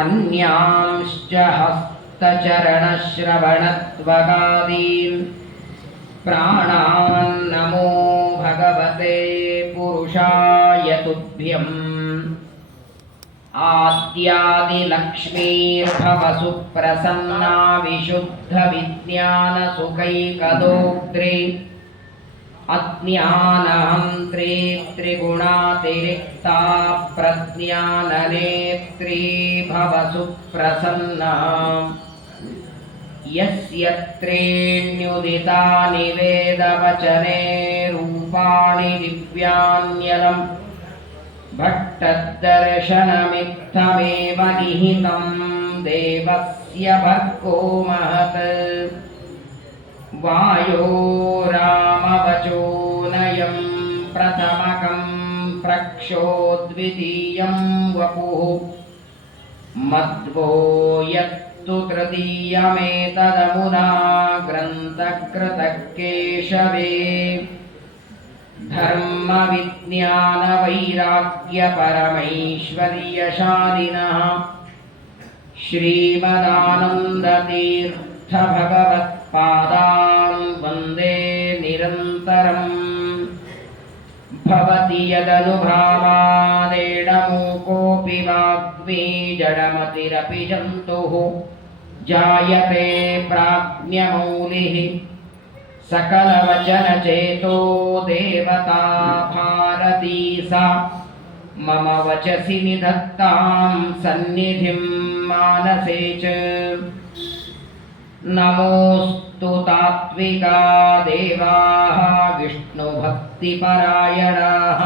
अन्यांश्च हस्तचरणश्रवणत्वगादीन् प्राणान् नमो भगवते पुरुषाय तुभ्यम्। आद्यादिलक्ष्मीर्भव सुप्रसन्ना विशुद्धविज्ञानसुखैकदोग्रे अज्ञानहन्त्री त्रिगुणातिरिक्ता प्रज्ञाननेत्री भव सुप्रसन्ना। यस्य त्रीण्युदितानि वेदवचने रूपाणि दिव्यान्यलं भट्टदर्शनमित्थमेव निहितं देवस्य भर्गो महत्। वायो रामवचोऽनयं प्रथमकं प्रक्षो द्वितीयं वपुः मध्वो यत्तु तृतीयमेतदमुना ग्रन्थकृतः केशवे। धर्मविज्ञानवैराग्यपरमैश्वर्यशालिनः श्रीमदानन्दतीर्थभगवत्पादान् वन्दे निरन्तरम्। भवति यदनुभावादेडमूकोऽपि वाग्मी जडमतिरपि जन्तुः जायते प्राज्ञमौलिः सकलवचनचेतो देवता भारती सा मम वचसि निधत्तां सन्निधिं मानसे च। नमोऽस्तु तात्विका देवाः विष्णुभक्तिपरायणाः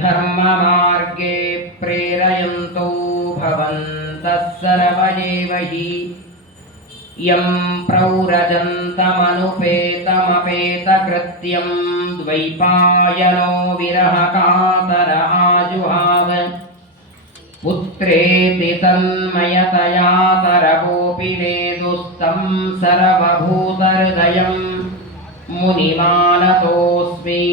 धर्ममार्गे प्रेरयन्तो भवन्तः सर्व एव हि। यं प्रौरजन्तमनुपेतमपेतकृत्यं द्वैपायनो विरहकातर आजुहाव। पुत्रेति तन्मयतया तरवोऽपि नेदुस्तं सर्वभूतहृदयं मुनिमानतोऽस्मि।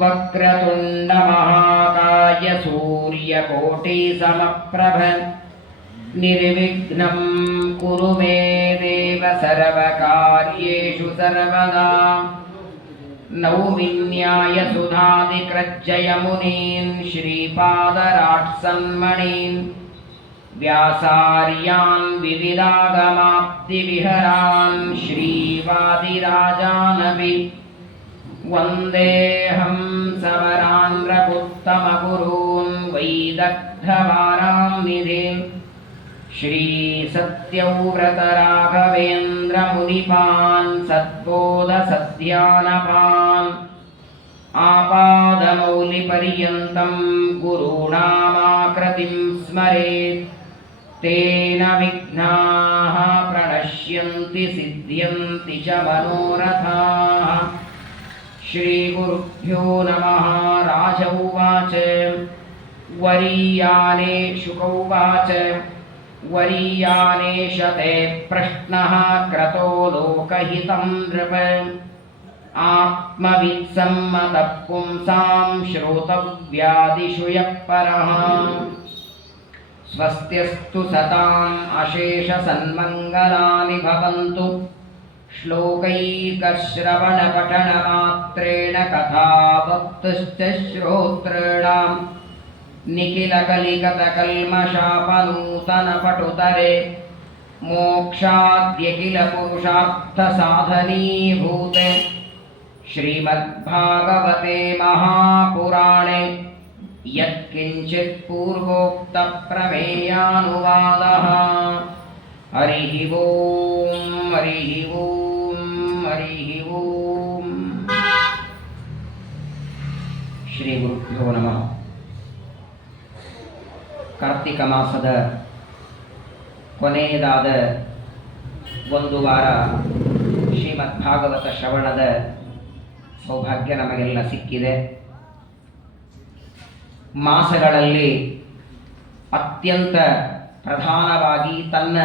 वक्रतुण्डमहाकाय सूर्यकोटिसमप्रभ निर्विघ्नं कुरु मे देव सर्वकार्येषु सर्वदा। नौमिन्यायसुधादिकृज्जयमुनीन् श्रीपादराट्सन्मणीन् व्यासार्यान् विविधागमाप्तिविहरान् श्रीवादिराजानपि वन्देऽहं सवरान् रघुत्तमगुरून् वैदग्ध्यवारान्निधीन् श्रीसत्यव्रतराघवेन्द्रमुनिपान् सद्बोधसद्ध्यानपान् आपादमौलिपर्यन्तं गुरूणामाकृतिं स्मरेत्। तेन विघ्नाः प्रणश्यन्ति सिद्ध्यन्ति च मनोरथाः। श्रीगुरुभ्यो नमः। राज उवाच वरीयाने शुक उवाच वरीयानेश ते प्रश्नः क्रतो लोकहितं नृप। आत्मवित्सम्मतः पुंसां श्रोतव्यादिषु यः परः। स्वस्त्यस्तु सताम् अशेषसन्मङ्गलानि भवन्तु। श्लोकैकश्रवणपठनमात्रेण कथावक्तुश्च श्रोतॄणाम् निखिलकलिकतकल्मषापनूतनपटुतरे मोक्षाद्यखिलपुरुषार्थसाधनीभूते श्रीमद्भागवते महापुराणे यत्किञ्चित् पूर्वोक्तप्रमेयानुवादः। हरिः ओम् हरिः ओम् हरिः ओम्। श्रीगुरुभ्यो नमः। ಕಾರ್ತಿಕ ಮಾಸದ ಕೊನೆಯದಾದ ಒಂದು ವಾರ ಶ್ರೀಮದ್ಭಾಗವತ ಶ್ರವಣದ ಸೌಭಾಗ್ಯ ನಮಗೆಲ್ಲ ಸಿಕ್ಕಿದೆ. ಮಾಸಗಳಲ್ಲಿ ಅತ್ಯಂತ ಪ್ರಧಾನವಾಗಿ ತನ್ನ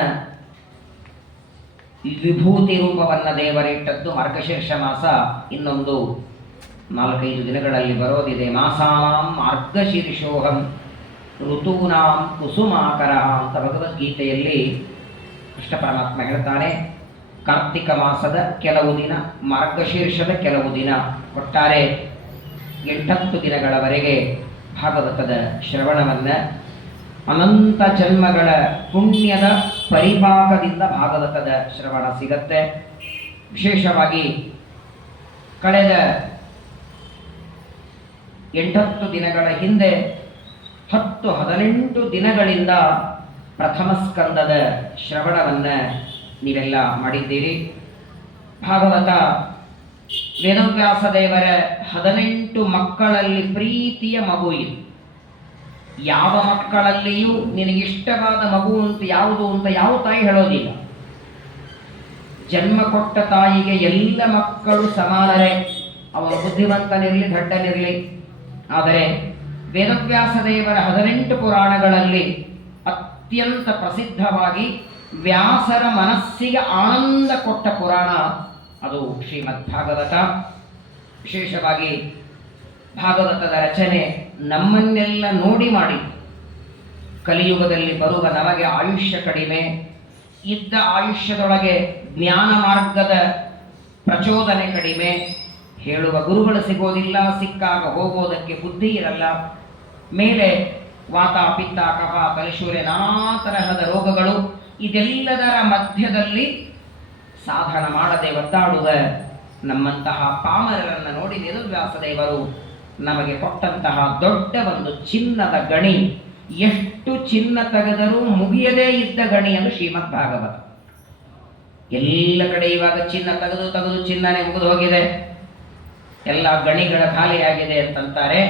ವಿಭೂತಿ ರೂಪವನ್ನು ದೇವರಿಟ್ಟದ್ದು ಮಾರ್ಗಶೀರ್ಷ ಮಾಸ. ಇನ್ನೊಂದು 4-5 ದಿನಗಳಲ್ಲಿ ಬರೋದಿದೆ. ಮಾಸಾನಾಂ ಮಾರ್ಗಶೀರ್ಷೋಹಂ ಋತೂನಾಂ ಕುಸುಮಾಕರ ಅಂತ ಭಗವದ್ಗೀತೆಯಲ್ಲಿ ಕೃಷ್ಣ ಪರಮಾತ್ಮ ಹೇಳ್ತಾನೆ. ಕಾರ್ತಿಕ ಮಾಸದ ಕೆಲವು ದಿನ, ಮಾರ್ಗಶೀರ್ಷದ ಕೆಲವು ದಿನ, ಒಟ್ಟಾರೆ 8 ದಿನಗಳವರೆಗೆ ಭಾಗವತದ ಶ್ರವಣವನ್ನು ಅನಂತ ಜನ್ಮಗಳ ಪುಣ್ಯದ ಪರಿಪಾಕದಿಂದ ಭಾಗವತದ ಶ್ರವಣ ಸಿಗತ್ತೆ. ವಿಶೇಷವಾಗಿ ಕಳೆದ 8 ದಿನಗಳ ಹಿಂದೆ 10-18 ದಿನಗಳಿಂದ ಪ್ರಥಮ ಸ್ಕಂದದ ಶ್ರವಣವನ್ನು ನೀವೆಲ್ಲ ಮಾಡಿದ್ದೀರಿ. ಭಾಗವತ ವೇದವ್ಯಾಸ ದೇವರ 18 ಮಕ್ಕಳಲ್ಲಿ ಪ್ರೀತಿಯ ಮಗು ಇದು. ಯಾವ ಮಕ್ಕಳಲ್ಲಿಯೂ ನಿನಗಿಷ್ಟವಾದ ಮಗು ಅಂತ ಯಾವುದು ಅಂತ ಯಾವ ತಾಯಿ ಹೇಳೋದಿಲ್ಲ. ಜನ್ಮ ಕೊಟ್ಟ ತಾಯಿಗೆ ಎಲ್ಲ ಮಕ್ಕಳು ಸಮಾನರೇ, ಅವನು ಬುದ್ಧಿವಂತನಿರಲಿ ದಡ್ಡನಿರಲಿ. ಆದರೆ ವೇದವ್ಯಾಸ ದೇವರ 18 ಪುರಾಣಗಳಲ್ಲಿ ಅತ್ಯಂತ ಪ್ರಸಿದ್ಧವಾಗಿ ವ್ಯಾಸರ ಮನಸ್ಸಿಗೆ ಆನಂದ ಕೊಟ್ಟ ಪುರಾಣ ಅದು ಶ್ರೀಮದ್ ಭಾಗವತ. ವಿಶೇಷವಾಗಿ ಭಾಗವತದ ರಚನೆ ನಮ್ಮನ್ನೆಲ್ಲ ನೋಡಿ ಮಾಡಿ. ಕಲಿಯುಗದಲ್ಲಿ ಬರುವ ನಮಗೆ ಆಯುಷ್ಯ ಕಡಿಮೆ, ಇದ್ದ ಆಯುಷ್ಯದೊಳಗೆ ಜ್ಞಾನ ಮಾರ್ಗದ ಪ್ರಚೋದನೆ ಕಡಿಮೆ, ಹೇಳುವ ಗುರುಗಳು ಸಿಗೋದಿಲ್ಲ, ಸಿಕ್ಕಾಗ ಹೋಗೋದಕ್ಕೆ ಬುದ್ಧಿ ಇರಲ್ಲ, ಮೇಲೆ ವಾತ ಪಿತ್ತ ಕಫ ತಲೆಶೂಲೆ ನಾನಾ ತರಹದ ರೋಗಗಳು, ಇದೆಲ್ಲದರ ಮಧ್ಯದಲ್ಲಿ ಸಾಧನ ಮಾಡದೆ ಒದ್ದಾಡುವ ನಮ್ಮಂತಹ ಪಾಮರರನ್ನು ನೋಡಿ ವೇದವ್ಯಾಸದೇವರು ನಮಗೆ ಕೊಟ್ಟಂತಹ ದೊಡ್ಡ ಒಂದು ಚಿನ್ನದ ಗಣಿ, ಎಷ್ಟು ಚಿನ್ನ ತೆಗೆದರೂ ಮುಗಿಯದೇ ಇದ್ದ ಗಣಿಯನ್ನು ಶ್ರೀಮದ್ ಭಾಗವತ. ಎಲ್ಲ ಕಡೆ ಇವಾಗ ಚಿನ್ನ ತೆಗೆದು ಚಿನ್ನನೇ ಮುಗಿದು ಹೋಗಿದೆ, ಎಲ್ಲ ಗಣಿಗಳ ಖಾಲಿಯಾಗಿದೆ ಅಂತಂತಾರೆ.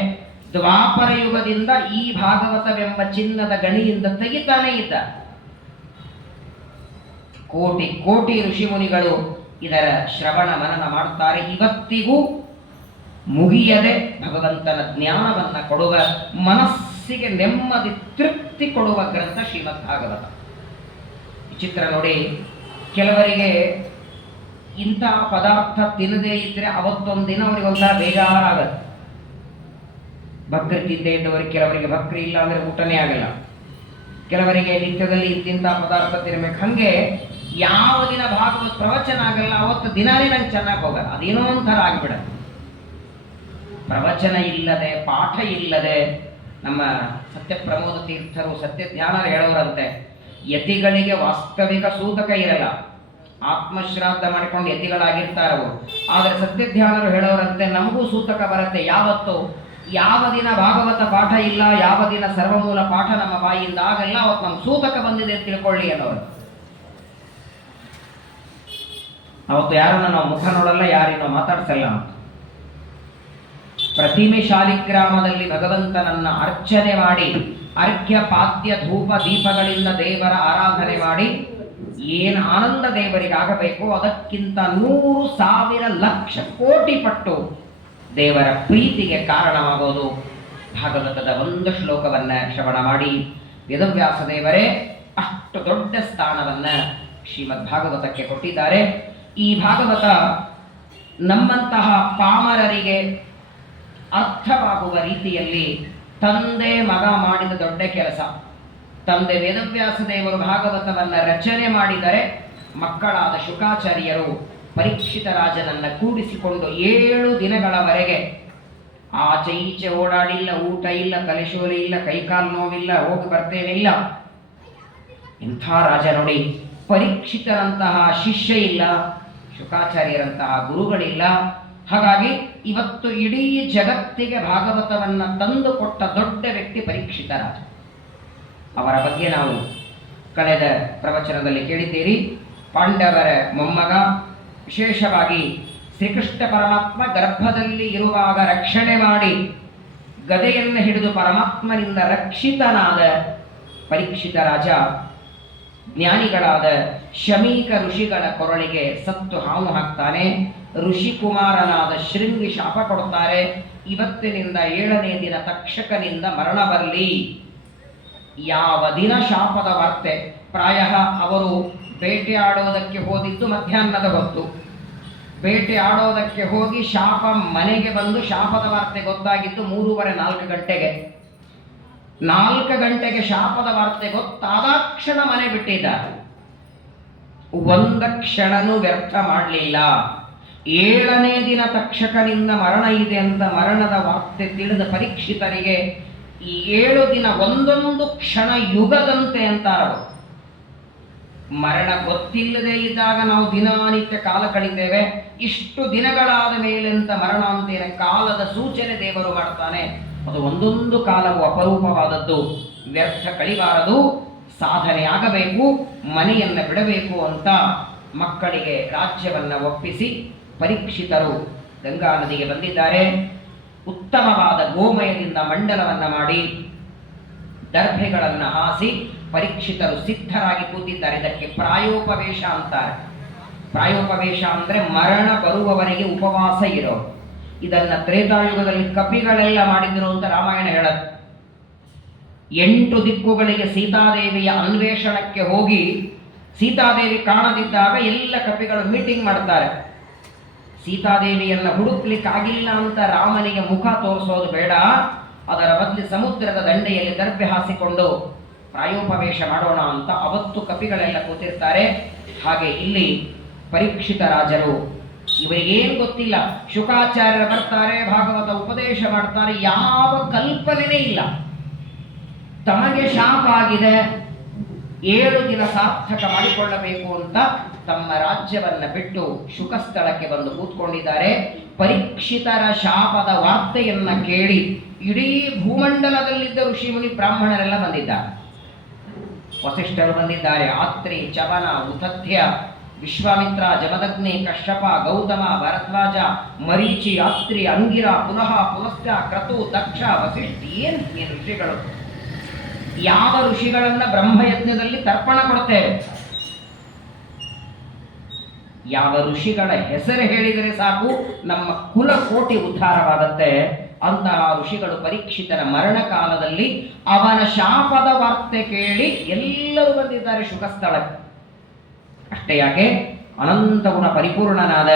ದ್ವಾಪರ ಯುಗದಿಂದ ಈ ಭಾಗವತವೆಂಬ ಚಿನ್ನದ ಗಣಿಯಿಂದ ತೆಗಿತಾನೇ ಇದ್ದ. ಕೋಟಿ ಕೋಟಿ ಋಷಿಮುನಿಗಳು ಇದರ ಶ್ರವಣ ಮನನ ಮಾಡುತ್ತಾರೆ. ಇವತ್ತಿಗೂ ಮುಗಿಯದೆ ಭಗವಂತನ ಜ್ಞಾನವನ್ನು ಕೊಡುವ, ಮನಸ್ಸಿಗೆ ನೆಮ್ಮದಿ ತೃಪ್ತಿ ಕೊಡುವ ಗ್ರಂಥ ಶ್ರೀಮದ್ ಭಾಗವತ. ವಿಚಿತ್ರ ನೋಡಿ, ಕೆಲವರಿಗೆ ಇಂಥ ಪದಾರ್ಥ ತಿನ್ನದೇ ಇದ್ರೆ ಅವತ್ತೊಂದಿನ ಅವರಿಗೆ ಒಂಥರ ಬೇಜಾರಾಗತ್ತೆ. ಭಕ್ರಿ ತಿಂದೇ ಇದ್ದವರಿಗೆ, ಕೆಲವರಿಗೆ ಭಕ್ರಿ ಇಲ್ಲ ಅಂದರೆ ಊಟನೇ ಆಗಲ್ಲ. ಕೆಲವರಿಗೆ ನಿತ್ಯದಲ್ಲಿ ಇಂತಿಂಥ ಪದಾರ್ಥ ತಿನ್ನಬೇಕು. ಹಾಗೆ ಯಾವ ದಿನ ಭಾಗವತ ಪ್ರವಚನ ಆಗಲ್ಲ ಅವತ್ತು ದಿನಾನೇ ನಂಗೆ ಚೆನ್ನಾಗಿ ಹೋಗಲ್ಲ, ಅದೇನೋ ಒಂಥರ ಆಗಿಬಿಡತ್ತೆ. ಪ್ರವಚನ ಇಲ್ಲದೆ, ಪಾಠ ಇಲ್ಲದೆ, ನಮ್ಮ ಸತ್ಯ ಪ್ರಮೋದ ತೀರ್ಥರು ಸತ್ಯ ಧ್ಯಾನರು ಹೇಳೋರಂತೆ, ಯತಿಗಳಿಗೆ ವಾಸ್ತವಿಕ ಸೂತಕ ಇರಲ್ಲ, ಆತ್ಮಶ್ರಾದ್ದ ಮಾಡಿಕೊಂಡು ಯತಿಗಳಾಗಿರ್ತಾರವರು. ಆದರೆ ಸತ್ಯ ಧ್ಯಾನರು ಹೇಳೋರಂತೆ ನಮಗೂ ಸೂತಕ ಬರುತ್ತೆ. ಯಾವತ್ತು ಯಾವ ದಿನ ಭಾಗವತ ಪಾಠ ಇಲ್ಲ, ಯಾವ ದಿನ ಸರ್ವಮೂಲ ಪಾಠ ನಮ್ಮ ಬಾಯಿಯಿಂದ ಆಗಲ್ಲ, ಅವತ್ತು ನಮ್ಗೆ ಸೂತಕ ಬಂದಿದೆ ಅಂತ ತಿಳ್ಕೊಳ್ಳಿ ಅನ್ನೋರು. ಅವತ್ತು ಯಾರನ್ನ ನಾವು ಮುಖ ನೋಡಲ್ಲ, ಯಾರಿನೋ ಮಾತಾಡ್ಸಲ್ಲ. ಪ್ರತಿಮೆ ಶಾಲಿಗ್ರಾಮದಲ್ಲಿ ಭಗವಂತನನ್ನ ಅರ್ಚನೆ ಮಾಡಿ, ಅರ್ಘ್ಯ ಪಾದ್ಯ ಧೂಪ ದೀಪಗಳಿಂದ ದೇವರ ಆರಾಧನೆ ಮಾಡಿ ಏನು ಆನಂದ ದೇವರಿಗಾಗಬೇಕು ಅದಕ್ಕಿಂತ 100,000 ಲಕ್ಷ ಕೋಟಿ ಪಟ್ಟು ದೇವರ ಪ್ರೀತಿಗೆ ಕಾರಣವಾಗೋದು ಭಾಗವತದ ಒಂದು ಶ್ಲೋಕವನ್ನು ಶ್ರವಣ ಮಾಡಿ. ವೇದವ್ಯಾಸ ದೇವರೇ ಅಷ್ಟು ದೊಡ್ಡ ಸ್ಥಾನವನ್ನು ಶ್ರೀಮದ್ ಭಾಗವತಕ್ಕೆ ಕೊಟ್ಟಿದ್ದಾರೆ. ಈ ಭಾಗವತ ನಮ್ಮಂತಹ ಪಾಮರರಿಗೆ ಅರ್ಥವಾಗುವ ರೀತಿಯಲ್ಲಿ ತಂದೆ ಮಗ ಮಾಡಿದ ದೊಡ್ಡ ಕೆಲಸ. ತಂದೆ ವೇದವ್ಯಾಸ ದೇವರು ಭಾಗವತವನ್ನು ರಚನೆ ಮಾಡಿದರೆ, ಮಕ್ಕಳಾದ ಶುಕಾಚಾರ್ಯರು ಪರೀಕ್ಷಿತ ರಾಜನನ್ನ ಕೂಡಿಸಿಕೊಂಡು 7 ದಿನಗಳವರೆಗೆ ಆಚೆ ಈಚೆ ಓಡಾಡಿಲ್ಲ, ಊಟ ಇಲ್ಲ, ತಲೆಶೂಲೆ ಇಲ್ಲ, ಕೈಕಾಲು ನೋವಿಲ್ಲ, ಹೋಗಿ ಬರ್ತೇನಿಲ್ಲ. ಇಂಥ ರಾಜ ನೋಡಿ. ಪರೀಕ್ಷಿತರಂತಹ ಶಿಷ್ಯ ಇಲ್ಲ, ಶುಕಾಚಾರ್ಯರಂತಹ ಗುರುಗಳಿಲ್ಲ. ಹಾಗಾಗಿ ಇವತ್ತು ಇಡೀ ಜಗತ್ತಿಗೆ ಭಾಗವತವನ್ನು ತಂದು ಕೊಟ್ಟ ದೊಡ್ಡ ವ್ಯಕ್ತಿ ಪರೀಕ್ಷಿತ ರಾಜ. ಅವರ ಬಗ್ಗೆ ನಾವು ಕಳೆದ ಪ್ರವಚನದಲ್ಲಿ ಕೇಳಿದ್ದೀರಿ. ಪಾಂಡವರ ಮೊಮ್ಮಗ, ವಿಶೇಷವಾಗಿ ಶ್ರೀಕೃಷ್ಣ ಪರಮಾತ್ಮ ಗರ್ಭದಲ್ಲಿ ಇರುವಾಗ ರಕ್ಷಣೆ ಮಾಡಿ ಗದೆಯನ್ನು ಹಿಡಿದು ಪರಮಾತ್ಮನಿಂದ ರಕ್ಷಿತನಾದ ಪರೀಕ್ಷಿತ ರಾಜ ಜ್ಞಾನಿಗಳಾದ ಶಮೀಕ ಋಷಿಗಳ ಕೊರಳಿಗೆ ಸತ್ತು ಹಾವು ಹಾಕ್ತಾನೆ. ಋಷಿಕುಮಾರನಾದ ಶೃಂಗಿ ಶಾಪ ಕೊಡುತ್ತಾರೆ, ಇವತ್ತಿನಿಂದ 7ನೇ ದಿನ ತಕ್ಷಕನಿಂದ ಮರಣ ಬರಲಿ. ಯಾವ ದಿನ ಶಾಪದ ವಾರ್ತೆ. ಪ್ರಾಯ ಅವರು ಬೇಟೆ ಆಡೋದಕ್ಕೆ ಹೋದಿದ್ದು ಮಧ್ಯಾಹ್ನದ ಹೊತ್ತು. ಬೇಟೆ ಆಡೋದಕ್ಕೆ ಹೋಗಿ ಶಾಪ ಮನೆಗೆ ಬಂದು ಶಾಪದ ವಾರ್ತೆ ಗೊತ್ತಾಗಿದ್ದು 3:30-4 ಗಂಟೆಗೆ. 4 ಗಂಟೆಗೆ ಶಾಪದ ವಾರ್ತೆ ಗೊತ್ತಾದಾಕ್ಷಣ ಮನೆ ಬಿಟ್ಟಿದ್ದಾರೆ. ಒಂದ ಕ್ಷಣನೂ ವ್ಯರ್ಥ ಮಾಡಲಿಲ್ಲ. 7ನೇ ದಿನ ತಕ್ಷಕನಿಂದ ಮರಣ ಇದೆ ಅಂತ ಮರಣದ ವಾರ್ತೆ ತಿಳಿದ ಪರೀಕ್ಷಿತರಿಗೆ ಈ 7 ದಿನ ಒಂದೊಂದು ಕ್ಷಣ ಯುಗದಂತೆ ಅಂತಾರವರು. ಮರಣ ಗೊತ್ತಿಲ್ಲದೆ ಇದ್ದಾಗ ನಾವು ದಿನನಿತ್ಯ ಕಾಲ ಕಳೀತೇವೆ. ಇಷ್ಟು ದಿನಗಳಾದ ಮೇಲೆ ಅಂತ ಮರಣಾಂತೇನ ಕಾಲದ ಸೂಚನೆ ದೇವರು ಮಾಡ್ತಾನೆ. ಅದು ಒಂದೊಂದು ಕಾಲವು ಅಪರೂಪವಾದದ್ದು, ವ್ಯರ್ಥ ಕಳಿಬಾರದು, ಸಾಧನೆ ಆಗಬೇಕು, ಮನೆಯನ್ನು ಬಿಡಬೇಕು ಅಂತ ಮಕ್ಕಳಿಗೆ ರಾಜ್ಯವನ್ನು ಒಪ್ಪಿಸಿ ಪರೀಕ್ಷಿತರು ಗಂಗಾ ನದಿಗೆ ಬಂದಿದ್ದಾರೆ. ಉತ್ತಮವಾದ ಗೋಮಯದಿಂದ ಮಂಡಲವನ್ನು ಮಾಡಿ ದರ್ಭೆಗಳನ್ನು ಹಾಸಿ ಪರೀಕ್ಷಿತರು ಸಿದ್ಧರಾಗಿ ಕೂತಿದ್ದಾರೆ. ಇದಕ್ಕೆ ಪ್ರಾಯೋಪವೇಶ ಅಂತಾರೆ. ಪ್ರಾಯೋಪವೇಶ ಅಂದರೆ ಮರಣ ಬರುವವರೆಗೆ ಉಪವಾಸ ಇರೋರು. ಇದನ್ನು ತ್ರೇತಾಯುಗದಲ್ಲಿ ಕಪಿಗಳೆಲ್ಲ ಮಾಡಿದ್ರು ಅಂತ ರಾಮಾಯಣ ಹೇಳುತ್ತೆ. 8 ದಿಕ್ಕುಗಳಿಗೆ ಸೀತಾದೇವಿಯ ಅನ್ವೇಷಣಕ್ಕೆ ಹೋಗಿ ಸೀತಾದೇವಿ ಕಾಣದಿದ್ದಾಗ ಎಲ್ಲ ಕಪಿಗಳು ಮೀಟಿಂಗ್ ಮಾಡ್ತಾರೆ. ಸೀತಾದೇವಿಯನ್ನು ಹುಡುಕ್ಲಿಕ್ಕಾಗಿಲ್ಲ ಅಂತ ರಾಮನಿಗೆ ಮುಖ ತೋರಿಸೋದು ಬೇಡ, ಅದರ ಬದಲು ಸಮುದ್ರದ ದಂಡೆಯಲ್ಲಿ ದರ್ಭೆ ಹಾಸಿಕೊಂಡು ಪ್ರಾಯೋಪವೇಶ ಮಾಡೋಣ ಅಂತ ಅವತ್ತು ಕಪಿಗಳೆಲ್ಲ ಕೂತಿರ್ತಾರೆ. ಹಾಗೆ ಇಲ್ಲಿ ಪರೀಕ್ಷಿತ ರಾಜರು, ಇವರಿಗೇನು ಗೊತ್ತಿಲ್ಲ, ಶುಕಾಚಾರ್ಯರು ಬರ್ತಾರೆ, ಭಾಗವತ ಉಪದೇಶ ಮಾಡ್ತಾರೆ, ಯಾವ ಕಲ್ಪನೆನೇ ಇಲ್ಲ. ತಮಗೆ ಶಾಪ ಆಗಿದೆ, 7 ದಿನ ಸಾರ್ಥಕ ಮಾಡಿಕೊಳ್ಳಬೇಕು ಅಂತ ತಮ್ಮ ರಾಜ್ಯವನ್ನು ಬಿಟ್ಟು ಶುಕಸ್ಥಳಕ್ಕೆ ಬಂದು ಕೂತ್ಕೊಂಡಿದ್ದಾರೆ. ಪರೀಕ್ಷಿತರ ಶಾಪದ ವಾರ್ತೆಯನ್ನ ಕೇಳಿ ಇಡೀ ಭೂಮಂಡಲದಲ್ಲಿದ್ದ ಋಷಿಮುನಿ ಬ್ರಾಹ್ಮಣರೆಲ್ಲ ಬಂದಿದ್ದಾರೆ. ವಸಿಷ್ಠರು ಬಂದಿದ್ದಾರೆ, ಆತ್ರಿ, ಚವನ, ಉತಥ್ಯ, ವಿಶ್ವಾಮಿತ್ರ, ಜಮದಗ್ನಿ, ಕಶ್ಯಪ, ಗೌತಮ, ಭರದ್ವಾಜ, ಮರೀಚಿ, ಆತ್ರಿ, ಅಂಗಿರ, ಪುನಃ, ಪುಲಸ್ತ್ಯ, ಕ್ರತು, ದಕ್ಷ, ವಸಿಷ್ಠ. ಏನು ಋಷಿಗಳು! ಯಾವ ಋಷಿಗಳನ್ನ ಬ್ರಹ್ಮಯಜ್ಞದಲ್ಲಿ ತರ್ಪಣ ಕೊಡ್ತೇವೆ, ಯಾವ ಋಷಿಗಳ ಹೆಸರು ಹೇಳಿದರೆ ಸಾಕು ನಮ್ಮ ಕುಲಕೋಟಿ ಉದ್ಧಾರವಾಗುತ್ತೆ. ಅಂತಹ ಋಷಿಗಳು ಪರೀಕ್ಷಿತನ ಮರಣ ಕಾಲದಲ್ಲಿ ಅವನ ಶಾಪದ ವಾರ್ತೆ ಕೇಳಿ ಎಲ್ಲರೂ ಬಂದಿದ್ದಾರೆ ಶುಕಸ್ಥಳಕ್ಕೆ. ಅಷ್ಟೇ ಯಾಕೆ, ಅನಂತ ಗುಣ ಪರಿಪೂರ್ಣನಾದ,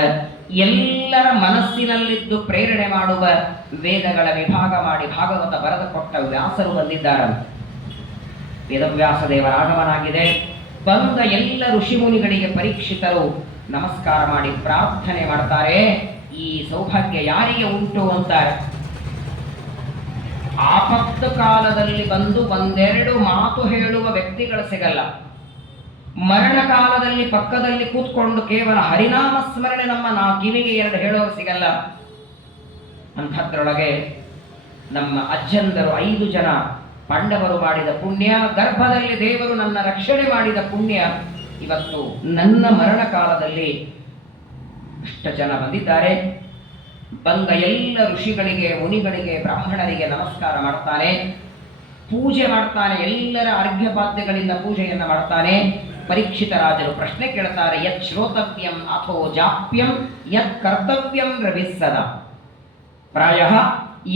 ಎಲ್ಲರ ಮನಸ್ಸಿನಲ್ಲಿದ್ದು ಪ್ರೇರಣೆ ಮಾಡುವ, ವೇದಗಳ ವಿಭಾಗ ಮಾಡಿ ಭಾಗವತ ಬರೆದು ಕೊಟ್ಟ ವ್ಯಾಸರು ಬಂದಿದ್ದಾರಂತೆ. ವೇದವ್ಯಾಸ ದೇವರ ಆಗಮನಾಗಿದೆ. ಬಂದ ಎಲ್ಲ ಋಷಿಮುನಿಗಳಿಗೆ ಪರೀಕ್ಷಿತರು ನಮಸ್ಕಾರ ಮಾಡಿ ಪ್ರಾರ್ಥನೆ ಮಾಡ್ತಾರೆ. ಈ ಸೌಭಾಗ್ಯ ಯಾರಿಗೆ ಉಂಟು ಅಂತಾರೆ. ಆಪತ್ತು ಕಾಲದಲ್ಲಿ ಬಂದು ಒಂದೆರಡು ಮಾತು ಹೇಳುವ ವ್ಯಕ್ತಿಗಳು ಸಿಗಲ್ಲ. ಮರಣ ಕಾಲದಲ್ಲಿ ಪಕ್ಕದಲ್ಲಿ ಕೂತ್ಕೊಂಡು ಕೇವಲ ಹರಿನಾಮ ಸ್ಮರಣೆ ನಮ್ಮ ಕಿವಿಗೆ 2 ಹೇಳೋರು ಸಿಗಲ್ಲ. ಅಂಥದ್ರೊಳಗೆ ನಮ್ಮ ಅಜ್ಜಂದರು 5 ಜನ ಪಾಂಡವರು ಮಾಡಿದ ಪುಣ್ಯ, ಗರ್ಭದಲ್ಲಿ ದೇವರು ನನ್ನ ರಕ್ಷಣೆ ಮಾಡಿದ ಪುಣ್ಯ, ಇವತ್ತು ನನ್ನ ಮರಣ ಕಾಲದಲ್ಲಿ ಇಷ್ಟ ಜನ ಬಂದಿದ್ದಾರೆ. ಬಂದ ಎಲ್ಲ ಋಷಿಗಳಿಗೆ, ಮುನಿಗಳಿಗೆ, ಬ್ರಾಹ್ಮಣರಿಗೆ ನಮಸ್ಕಾರ ಮಾಡ್ತಾನೆ, ಪೂಜೆ ಮಾಡ್ತಾನೆ. ಎಲ್ಲರ ಅರ್ಘ್ಯಪಾದ್ಯಗಳಿಂದ ಪೂಜೆಯನ್ನು ಮಾಡ್ತಾನೆ. ಪರೀಕ್ಷಿತ ರಾಜರು ಪ್ರಶ್ನೆ ಕೇಳ್ತಾರೆ, ಯತ್ ಶ್ರೋತವ್ಯಂ ಅಥೋ ಜಾಪ್ಯಂ ಯತ್ ಕರ್ತವ್ಯಂ ರವಿಸ್ಸದ. ಪ್ರಾಯಃ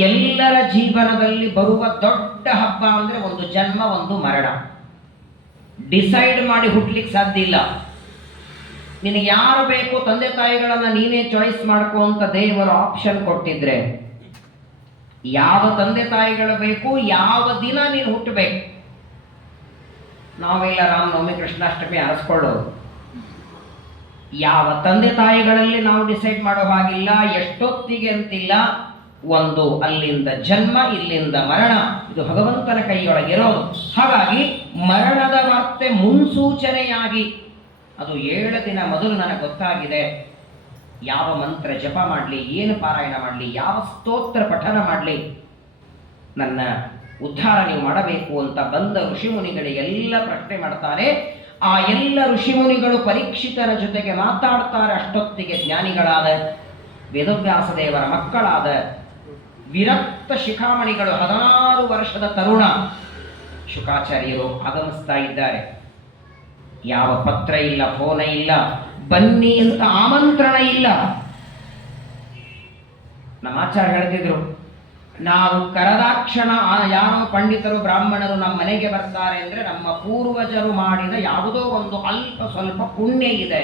ಎಲ್ಲರ ಜೀವನದಲ್ಲಿ ಬರುವ ದೊಡ್ಡ ಹಬ್ಬ ಅಂದ್ರೆ ಒಂದು ಜನ್ಮ, ಒಂದು ಮರಣ. ಡಿಸೈಡ್ ಮಾಡಿ ಹುಟ್ಲಿಕ್ಕೆ ಸಾಧ್ಯ ಇಲ್ಲ. ನಿನಗೆ ಯಾರು ಬೇಕು ತಂದೆ ತಾಯಿಗಳನ್ನ ನೀನೇ ಚಾಯ್ಸ್ ಮಾಡ್ಕೋ ಅಂತ ದೇವರು ಆಪ್ಷನ್ ಕೊಟ್ಟಿದ್ರೆ, ಯಾವ ತಂದೆ ತಾಯಿಗಳು ಬೇಕು, ಯಾವ ದಿನ ನೀನು ಹುಟ್ಟಬೇಕು. ನಾವೆಲ್ಲ ರಾಮನವಮಿ, ಕೃಷ್ಣಾಷ್ಟಮಿ ಅರಸ್ಕೊಳ್ಳೋದು. ಯಾವ ತಂದೆ ತಾಯಿಗಳಲ್ಲಿ ನಾವು ಡಿಸೈಡ್ ಮಾಡೋ ಹಾಗಿಲ್ಲ, ಎಷ್ಟೊತ್ತಿಗೆ ಅಂತಿಲ್ಲ. ಒಂದು ಅಲ್ಲಿಂದ ಜನ್ಮ, ಇಲ್ಲಿಂದ ಮರಣ, ಇದು ಭಗವಂತನ ಕೈಯೊಳಗಿರೋದು. ಹಾಗಾಗಿ ಮರಣದ ವಾರ್ತೆ ಮುನ್ಸೂಚನೆಯಾಗಿ ಅದು 7 ದಿನ ಮೊದಲು ನನಗೆ ಗೊತ್ತಾಗಿದೆ. ಯಾವ ಮಂತ್ರ ಜಪ ಮಾಡಲಿ, ಏನು ಪಾರಾಯಣ ಮಾಡಲಿ, ಯಾವ ಸ್ತೋತ್ರ ಪಠನ ಮಾಡಲಿ, ನನ್ನ ಉದ್ಧಾರ ನೀವು ಮಾಡಬೇಕು ಅಂತ ಬಂದ ಋಷಿಮುನಿಗಳಿಗೆಲ್ಲ ಪ್ರಶ್ನೆ ಮಾಡ್ತಾರೆ. ಆ ಎಲ್ಲ ಋಷಿಮುನಿಗಳು ಪರೀಕ್ಷಿತರ ಜೊತೆಗೆ ಮಾತಾಡ್ತಾರೆ. ಅಷ್ಟೊತ್ತಿಗೆ ಜ್ಞಾನಿಗಳಾದ ವೇದವ್ಯಾಸ ದೇವರ ಮಕ್ಕಳಾದ ವಿರಕ್ತ ಶಿಖಾಮಣಿಗಳು 16 ವರ್ಷದ ತರುಣ ಶುಕಾಚಾರ್ಯರು ಆಗಮಿಸ್ತಾ ಇದ್ದಾರೆ. ಯಾವ ಪತ್ರ ಇಲ್ಲ, ಫೋನ ಇಲ್ಲ, ಬನ್ನಿ ಅಂತ ಆಮಂತ್ರಣ ಇಲ್ಲ. ನಮ್ಮ ಆಚಾರ್ಯ ಹೇಳ್ತಿದ್ರು, ನಾವು ಕರೆದಾಕ್ಷಣ ಯಾರೋ ಪಂಡಿತರು ಬ್ರಾಹ್ಮಣರು ನಮ್ಮ ಮನೆಗೆ ಬರ್ತಾರೆ ಅಂದ್ರೆ ನಮ್ಮ ಪೂರ್ವಜರು ಮಾಡಿದ ಯಾವುದೋ ಒಂದು ಅಲ್ಪ ಸ್ವಲ್ಪ ಪುಣ್ಯ ಇದೆ.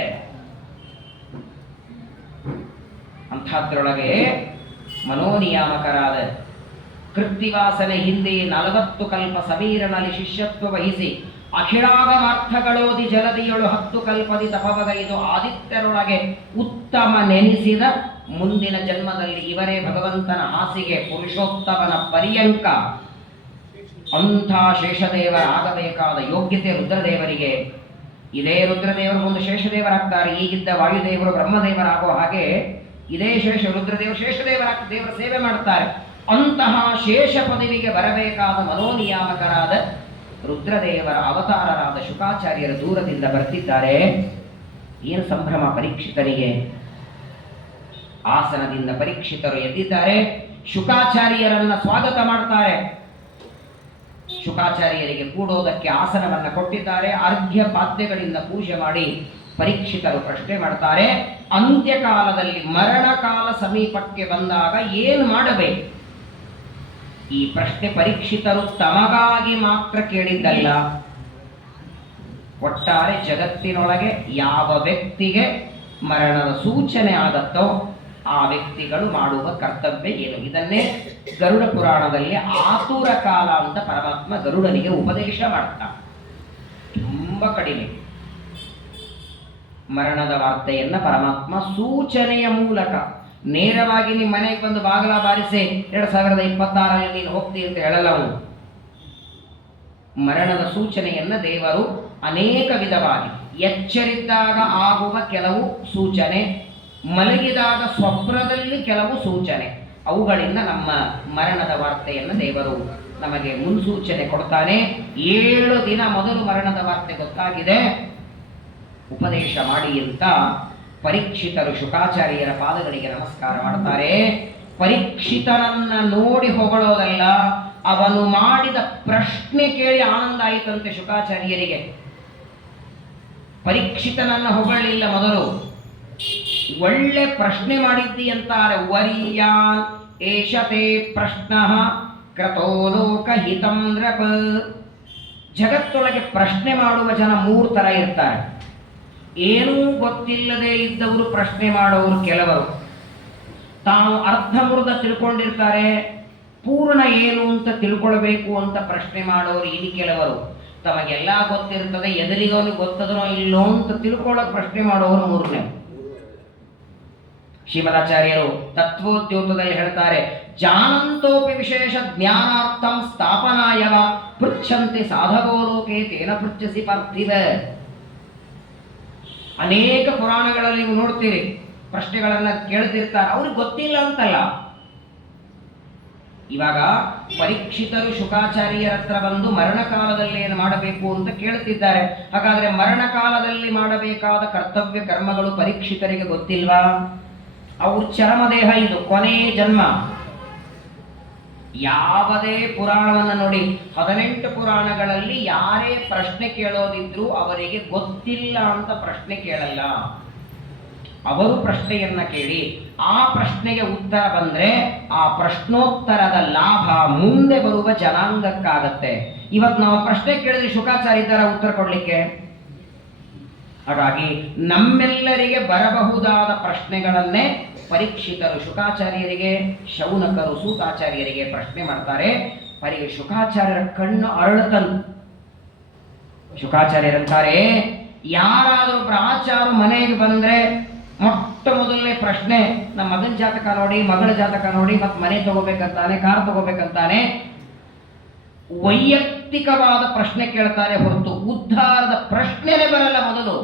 ಅಂಥದ್ರೊಳಗೆ ಮನೋನಿಯಾಮಕರಾದ ಕೃತ್ತಿವಾಸನೆ ಹಿಂದೆ 40 ಕಲ್ಪ ಸಮೀರನಲ್ಲಿ ಶಿಷ್ಯತ್ವ ವಹಿಸಿ ಅಖಿಳಾಗಮಾರ್ಥಗಳೋದಿ ಜಲದಿಯೊಳು 10 ಕಲ್ಪದಿ ತಪವಗೈದು ಆದಿತ್ಯರೊಳಗೆ ಉತ್ತಮ ನೆನೆಸಿದ ಮುಂದಿನ ಜನ್ಮದಲ್ಲಿ ಇವರೇ ಭಗವಂತನ ಹಾಸಿಗೆ ಪುರುಷೋತ್ತಮನ ಪರ್ಯಂಕ ಅಂಥ ಶೇಷದೇವರಾಗಬೇಕಾದ ಯೋಗ್ಯತೆ ರುದ್ರದೇವರಿಗೆ ಇದೇ ರುದ್ರದೇವರು ಮುಂದೆ ಶೇಷದೇವರಾಗ್ತಾರೆ. ಈಗಿದ್ದ ವಾಯುದೇವರು ಬ್ರಹ್ಮದೇವರಾಗೋ ಹಾಗೆ ಇದೇ ರುದ್ರದೇವರು ದೇವರ ಸೇವೆ ಮಾಡ್ತಾರೆ. ಅಂತಹ ಶೇಷ ಪದವಿಗೆ ಬರಬೇಕಾದ ಮನೋನಿಯಾಮಕರಾದ ರುದ್ರದೇವರ ಅವತಾರರಾದ ಶುಕಾಚಾರ್ಯರು ದೂರದಿಂದ ಬರ್ತಿದ್ದಾರೆ. ಏನು ಸಂಭ್ರಮ ಪರೀಕ್ಷಿತನಿಗೆ. ಆಸನದಿಂದ ಪರೀಕ್ಷಿತರು ಎದ್ದಿದ್ದಾರೆ. ಶುಕಾಚಾರ್ಯರನ್ನ ಸ್ವಾಗತ ಮಾಡ್ತಾರೆ. ಶುಕಾಚಾರ್ಯರಿಗೆ ಕೂಡೋದಕ್ಕೆ ಆಸನವನ್ನ ಕೊಟ್ಟಿದ್ದಾರೆ. ಅರ್ಘ್ಯ ಪಾದ್ಯಗಳಿಂದ ಪೂಜೆ ಮಾಡಿ ಪರೀಕ್ಷಿತರು ಪ್ರಶ್ನೆ ಮಾಡ್ತಾರೆ. ಅಂತ್ಯಕಾಲದಲ್ಲಿ ಮರಣಕಾಲ ಸಮೀಪಕ್ಕೆ ಬಂದಾಗ ಏನು ಮಾಡಬೇಕು? ಈ ಪ್ರಶ್ನೆ ಪರೀಕ್ಷಿತರು ತಮಗಾಗಿ ಮಾತ್ರ ಕೇಳಿದ್ದಲ್ಲ. ಒಟ್ಟಾರೆ ಜಗತ್ತಿನೊಳಗೆ ಯಾವ ವ್ಯಕ್ತಿಗೆ ಮರಣದ ಸೂಚನೆ ಆಗತ್ತೋ ಆ ವ್ಯಕ್ತಿಗಳು ಮಾಡುವ ಕರ್ತವ್ಯ ಏನು, ಇದನ್ನೇ ಗರುಡ ಪುರಾಣದಲ್ಲಿ ಆತುರ ಕಾಲ ಅಂತ ಪರಮಾತ್ಮ ಗರುಡನಿಗೆ ಉಪದೇಶ ಮಾಡ್ತಾನೆ. ತುಂಬಾ ಕಡಿಮೆ ಮರಣದ ವಾರ್ತೆಯನ್ನ ಪರಮಾತ್ಮ ಸೂಚನೆಯ ಮೂಲಕ ನೇರವಾಗಿ ನಿಮ್ಮ ಮನೆಗೆ ಬಂದು ಬಾಗಲ ಬಾರಿಸಿ 2026ರಲ್ಲಿ ನೀನು ಹೋಗ್ತಿ ಅಂತ ಹೇಳಲ್ಲ. ಅವನು ಮರಣದ ಸೂಚನೆಯನ್ನ ದೇವರು ಅನೇಕ ವಿಧವಾಗಿ, ಎಚ್ಚರಿದ್ದಾಗ ಆಗುವ ಕೆಲವು ಸೂಚನೆ, ಮಲಗಿದಾಗ ಸ್ವಪ್ನದಲ್ಲಿ ಕೆಲವು ಸೂಚನೆ, ಅವುಗಳಿಂದ ನಮ್ಮ ಮರಣದ ವಾರ್ತೆಯನ್ನು ದೇವರು ನಮಗೆ ಮುನ್ಸೂಚನೆ ಕೊಡ್ತಾನೆ. 7 ದಿನ ಮೊದಲು ಮರಣದ ವಾರ್ತೆ ಗೊತ್ತಾಗಿದೆ, ಉಪದೇಶ ಮಾಡಿ ಅಂತ ಪರೀಕ್ಷಿತರು ಶುಕಾಚಾರ್ಯರ ಪಾದಗಳಿಗೆ ನಮಸ್ಕಾರ ಮಾಡ್ತಾರೆ. ಪರೀಕ್ಷಿತನನ್ನ ನೋಡಿ ಹೊಗಳೋದಲ್ಲ, ಅವನು ಮಾಡಿದ ಪ್ರಶ್ನೆ ಕೇಳಿ ಆನಂದ ಆಯಿತಂತೆ ಶುಕಾಚಾರ್ಯರಿಗೆ. ಪರೀಕ್ಷಿತನನ್ನ ಹೊಗಳಿಲ್ಲ, ಮೊದಲು ಒಳ್ಳೆ ಪ್ರಶ್ನೆ ಮಾಡಿದ್ದಿ ಅಂತಾರೆ. ವರಿಯಾನ್ ಏಷತೆ ಪ್ರಶ್ನ ಕ್ರತೋ ಲೋಕಹಿತಂ ನೃಪ. ಜಗತ್ತೊಳಗೆ ಪ್ರಶ್ನೆ ಮಾಡುವ ಜನ 3 ತರ ಇರ್ತಾರೆ. ಏನೂ ಗೊತ್ತಿಲ್ಲದೆ ಇದ್ದವರು ಪ್ರಶ್ನೆ ಮಾಡೋರು ಕೆಲವರು, ತಾವು ಅರ್ಧಮುರ್ಧ ತಿಳ್ಕೊಂಡಿರ್ತಾರೆ, ಪೂರ್ಣ ಏನು ಅಂತ ತಿಳ್ಕೊಳ್ಬೇಕು ಅಂತ ಪ್ರಶ್ನೆ ಮಾಡೋರು ಇನ್ನು ಕೆಲವರು, ತಮಗೆಲ್ಲ ಗೊತ್ತಿರ್ತದೆ ಎದುರಿಗವನು ಗೊತ್ತದನೋ ಇಲ್ಲೋ ಅಂತ ತಿಳ್ಕೊಳ್ಳೋಕೆ ಪ್ರಶ್ನೆ ಮಾಡೋರು 3ನೇ. ಶ್ರೀಮದಾಚಾರ್ಯರು ತತ್ವೋದ್ಯೋತದಲ್ಲಿ ಹೇಳ್ತಾರೆ, ಜಾನಂತೋಪಿ ವಿಶೇಷ ಜ್ಞಾನಾರ್ಥಂ ಸ್ಥಾಪನಾಯವ ಪೃಚ್ಛಂತೆ ಸಾಧಕೋ ಲೋಕೆ ತೇನ ಪೃಚ್ಛಸಿ ಪಾರ್ಥಿವ. ಅನೇಕ ಪುರಾಣಗಳಲ್ಲಿ ನೀವು ನೋಡ್ತೀರಿ, ಪ್ರಶ್ನೆಗಳನ್ನ ಕೇಳ್ತಿರ್ತಾರೆ, ಅವ್ರಿಗೆ ಗೊತ್ತಿಲ್ಲ ಅಂತಲ್ಲ. ಇವಾಗ ಪರೀಕ್ಷಿತರು ಶುಕಾಚಾರ್ಯರ ಹತ್ರ ಬಂದು ಮರಣಕಾಲದಲ್ಲಿ ಏನು ಮಾಡಬೇಕು ಅಂತ ಕೇಳ್ತಿದ್ದಾರೆ. ಹಾಗಾದ್ರೆ ಮರಣಕಾಲದಲ್ಲಿ ಮಾಡಬೇಕಾದ ಕರ್ತವ್ಯ ಕರ್ಮಗಳು ಪರೀಕ್ಷಿತರಿಗೆ ಗೊತ್ತಿಲ್ವಾ? ಅವ್ರ ಚರಮದೇಹ ಇದು, ಕೊನೆಯ ಜನ್ಮ. ಯಾವುದೇ ಪುರಾಣವನ್ನು ನೋಡಿ, 18 ಪುರಾಣಗಳಲ್ಲಿ ಯಾರೇ ಪ್ರಶ್ನೆ ಕೇಳೋದಿದ್ರು ಅವರಿಗೆ ಗೊತ್ತಿಲ್ಲ ಅಂತ ಪ್ರಶ್ನೆ ಕೇಳಲ್ಲ. ಅವರು ಪ್ರಶ್ನೆಯನ್ನ ಕೇಳಿ ಆ ಪ್ರಶ್ನೆಗೆ ಉತ್ತರ ಬಂದ್ರೆ ಆ ಪ್ರಶ್ನೋತ್ತರದ ಲಾಭ ಮುಂದೆ ಬರುವ ಜನಾಂಗಕ್ಕಾಗತ್ತೆ. ಇವತ್ತು ನಾವು ಪ್ರಶ್ನೆ ಕೇಳಿದ್ರೆ ಶುಕಾಚಾರ್ಯ ಇದ್ದಾರ ಉತ್ತರ ಕೊಡ್ಲಿಕ್ಕೆ? ಹಾಗಾಗಿ ನಮ್ಮೆಲ್ಲರಿಗೆ ಬರಬಹುದಾದ ಪ್ರಶ್ನೆಗಳನ್ನೇ ಪರೀಕ್ಷಿತರು ಶುಕಾಚಾರ್ಯರಿಗೆ, ಶೌನಕರು ಸೂತಾಚಾರ್ಯರಿಗೆ ಪ್ರಶ್ನೆ ಮಾಡ್ತಾರೆ. ಶುಕಾಚಾರ್ಯರ ಕಣ್ಣು ಅರಳತಂತು. ಶುಕಾಚಾರ್ಯರಂತಾರೆ, ಯಾರಾದರೂ ಪ್ರಾಚಾರ ಮನೆಗೆ ಬಂದ್ರೆ ಮೊಟ್ಟ ಮೊದಲನೇ ಪ್ರಶ್ನೆ ನಮ್ಮ ಮಗನ ಜಾತಕ ನೋಡಿ, ಮಗಳ ಜಾತಕ ನೋಡಿ, ಮತ್ತೆ ಮನೆ ತಗೋಬೇಕಂತಾನೆ, ಕಾರ್ ತಗೋಬೇಕಂತಾನೆ, ವೈಯಕ್ತಿಕವಾದ ಪ್ರಶ್ನೆ ಕೇಳ್ತಾರೆ ಹೊರತು ಉದ್ಧಾರದ ಪ್ರಶ್ನೆನೇ ಬರಲ್ಲ. ಮೊದಲು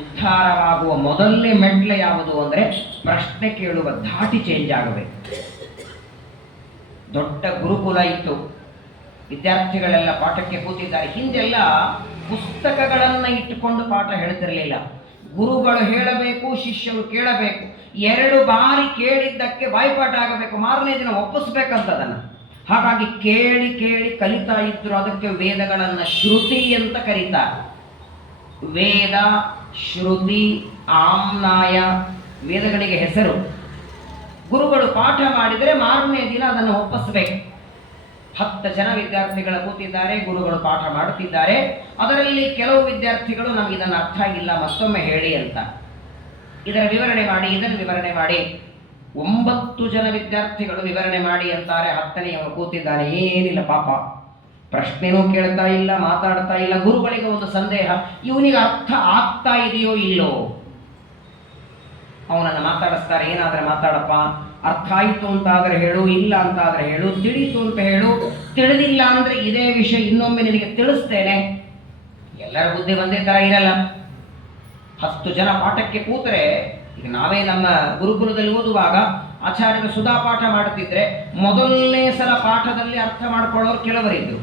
ಉದ್ಧಾರವಾಗುವ ಮೊದಲನೇ ಮೆಟ್ಲೆ ಯಾವುದು ಅಂದ್ರೆ ಪ್ರಶ್ನೆ ಕೇಳುವ ಧಾಟಿ ಚೇಂಜ್ ಆಗಬೇಕು. ದೊಡ್ಡ ಗುರುಕುಲ ಇತ್ತು, ವಿದ್ಯಾರ್ಥಿಗಳೆಲ್ಲ ಪಾಠಕ್ಕೆ ಕೂತಿದ್ದಾರೆ. ಹಿಂದೆಲ್ಲ ಪುಸ್ತಕಗಳನ್ನ ಇಟ್ಟುಕೊಂಡು ಪಾಠ ಹೇಳ್ತಿರಲಿಲ್ಲ. ಗುರುಗಳು ಹೇಳಬೇಕು, ಶಿಷ್ಯರು ಕೇಳಬೇಕು. 2 ಬಾರಿ ಕೇಳಿದ್ದಕ್ಕೆ ಬಾಯ್ಪಾಠ ಆಗಬೇಕು, ಮಾರನೇ ದಿನ ಒಪ್ಪಿಸ್ಬೇಕಂತದನ್ನ. ಹಾಗಾಗಿ ಕೇಳಿ ಕೇಳಿ ಕಲಿತಾ ಇದ್ರು. ಅದಕ್ಕೆ ವೇದಗಳನ್ನ ಶ್ರುತಿ ಅಂತ ಕರೀತಾರೆ. ವೇದ, ಶ್ರುತಿ, ಆಮ್ನಾಯ ವೇದಗಳಿಗೆ ಹೆಸರು. ಗುರುಗಳು ಪಾಠ ಮಾಡಿದರೆ ಮಾರನೇ ದಿನ ಅದನ್ನು ಒಪ್ಪಿಸ್ಬೇಕು. 10 ಜನ ವಿದ್ಯಾರ್ಥಿಗಳು ಕೂತಿದ್ದಾರೆ, ಗುರುಗಳು ಪಾಠ ಮಾಡುತ್ತಿದ್ದಾರೆ. ಅದರಲ್ಲಿ ಕೆಲವು ವಿದ್ಯಾರ್ಥಿಗಳು ನಮ್ಗೆ ಇದನ್ನು ಅರ್ಥ ಆಗಿಲ್ಲ, ಮತ್ತೊಮ್ಮೆ ಹೇಳಿ ಅಂತ. ಇದರ ವಿವರಣೆ ಮಾಡಿ, ಇದನ್ನು ವಿವರಣೆ ಮಾಡಿ. 9 ಜನ ವಿದ್ಯಾರ್ಥಿಗಳು ವಿವರಣೆ ಮಾಡಿ ಅಂತಾರೆ. 10ನೆಯವನು ಕೂತಿದ್ದಾನೆ, ಏನಿಲ್ಲ ಪಾಪ, ಪ್ರಶ್ನೆನೂ ಕೇಳ್ತಾ ಇಲ್ಲ, ಮಾತಾಡ್ತಾ ಇಲ್ಲ. ಗುರುಗಳಿಗೆ ಒಂದು ಸಂದೇಹ, ಇವನಿಗೆ ಅರ್ಥ ಆಗ್ತಾ ಇದೆಯೋ ಇಲ್ಲೋ. ಅವನನ್ನು ಮಾತಾಡಿಸ್ತಾರೆ, ಏನಾದ್ರೆ ಮಾತಾಡಪ್ಪ, ಅರ್ಥ ಆಯಿತು ಅಂತಾದರೆ ಹೇಳು, ಇಲ್ಲ ಅಂತಾದರೆ ಹೇಳು, ತಿಳಿತು ಅಂತ ಹೇಳು, ತಿಳಿದಿಲ್ಲ ಅಂದ್ರೆ ಇದೇ ವಿಷಯ ಇನ್ನೊಮ್ಮೆ ನಿನಗೆ ತಿಳಿಸ್ತೇನೆ. ಎಲ್ಲರ ಬುದ್ಧಿ ಒಂದೇ ಥರ ಇರಲ್ಲ. 10 ಜನ ಪಾಠಕ್ಕೆ ಕೂತರೆ, ಈಗ ನಾವೇ ನಮ್ಮ ಗುರುಕುಲದಲ್ಲಿ ಓದುವಾಗ ಆಚಾರ್ಯರು ಸುಧಾ ಪಾಠ ಮಾಡುತ್ತಿದ್ರೆ ಮೊದಲನೇ ಸಲ ಪಾಠದಲ್ಲಿ ಅರ್ಥ ಮಾಡ್ಕೊಳ್ಳೋರು ಕೆಲವರಿದ್ದು,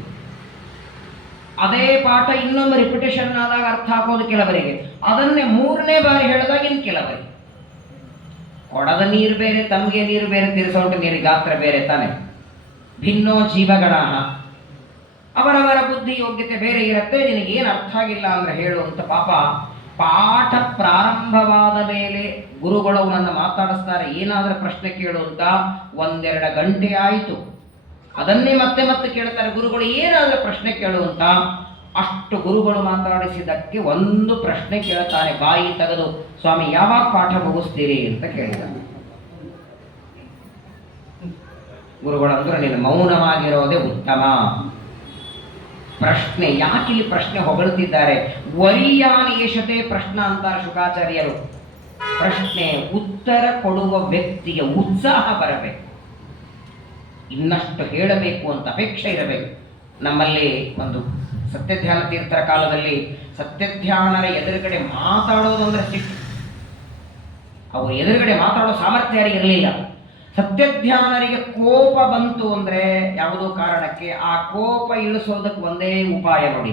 ಅದೇ ಪಾಠ ಇನ್ನೊಮ್ಮೆ ರಿಪಿಟೇಷನ್ ಆದಾಗ ಅರ್ಥ ಹಾಕೋದು ಕೆಲವರಿಗೆ, ಅದನ್ನೇ 3ನೇ ಬಾರಿ ಹೇಳಿದಾಗ ಇನ್ನು ಕೆಲವರಿಗೆ. ಕೊಡದ ನೀರು ಬೇರೆ, ತಮಗೆ ನೀರು ಬೇರೆ, ತಿರ್ಸೋಟ ನೀರಿಗೆ ಗಾತ್ರ ಬೇರೆ ತಾನೆ. ಭಿನ್ನೋ ಜೀವಗಣ, ಅವರವರ ಬುದ್ಧಿ ಯೋಗ್ಯತೆ ಬೇರೆ ಇರುತ್ತೆ. ನಿನಗೇನು ಅರ್ಥ ಆಗಿಲ್ಲ ಅಂದ್ರೆ ಹೇಳು ಅಂತ. ಪಾಪ ಪಾಠ ಪ್ರಾರಂಭವಾದ ಮೇಲೆ ಗುರುಗಳು ಅವನನ್ನು ಮಾತಾಡಿಸ್ತಾರೆ, ಏನಾದರೂ ಪ್ರಶ್ನೆ ಕೇಳು ಅಂತ. 1-2 ಗಂಟೆ ಆಯಿತು, ಅದನ್ನೇ ಮತ್ತೆ ಮತ್ತೆ ಕೇಳ್ತಾರೆ ಗುರುಗಳು, ಏನಾದರೂ ಪ್ರಶ್ನೆ ಕೇಳು ಅಂತ. ಅಷ್ಟು ಗುರುಗಳು ಮಾತಾಡಿಸಿದ್ದಕ್ಕೆ ಒಂದು ಪ್ರಶ್ನೆ ಕೇಳ್ತಾನೆ ಬಾಯಿ ತೆಗೆದು, ಸ್ವಾಮಿ ಯಾವಾಗ ಪಾಠ ಮುಗಿಸ್ತೀರಿ ಅಂತ ಕೇಳಿದ. ಗುರುಗಳಂದ್ರೆ ನೀನು ಮೌನವಾಗಿರೋದೇ ಉತ್ತಮ. ಪ್ರಶ್ನೆ ಯಾಕಿಲ್ಲಿ ಪ್ರಶ್ನೆ ಹೊಗಳುತ್ತಿದ್ದಾರೆ? ವರಿಯಾನೇಶತೆ ಪ್ರಶ್ನ ಅಂತಾರೆ ಶುಕಾಚಾರ್ಯರು. ಪ್ರಶ್ನೆ ಉತ್ತರ ಕೊಡುವ ವ್ಯಕ್ತಿಗೆ ಉತ್ಸಾಹ ಬರಬೇಕು, ಇನ್ನಷ್ಟು ಹೇಳಬೇಕು ಅಂತ ಅಪೇಕ್ಷೆ ಇರಬೇಕು. ನಮ್ಮಲ್ಲಿ ಒಂದು ಸತ್ಯಧ್ಯಾನ ತೀರ್ಥರ ಕಾಲದಲ್ಲಿ ಸತ್ಯಧ್ಯಾನರ ಎದುರುಗಡೆ ಮಾತಾಡೋದು ಅಂದ್ರೆ ಸಿಟ್ಟು. ಅವರು ಎದುರುಗಡೆ ಮಾತಾಡೋ ಸಾಮರ್ಥ್ಯ ಯಾರಿಗೆ ಇರಲಿಲ್ಲ. ಸತ್ಯಧ್ಯಾನರಿಗೆ ಕೋಪ ಬಂತು ಅಂದ್ರೆ ಯಾವುದೋ ಕಾರಣಕ್ಕೆ ಆ ಕೋಪ ಇಳಿಸೋದಕ್ಕೆ ಒಂದೇ ಉಪಾಯ ನೋಡಿ,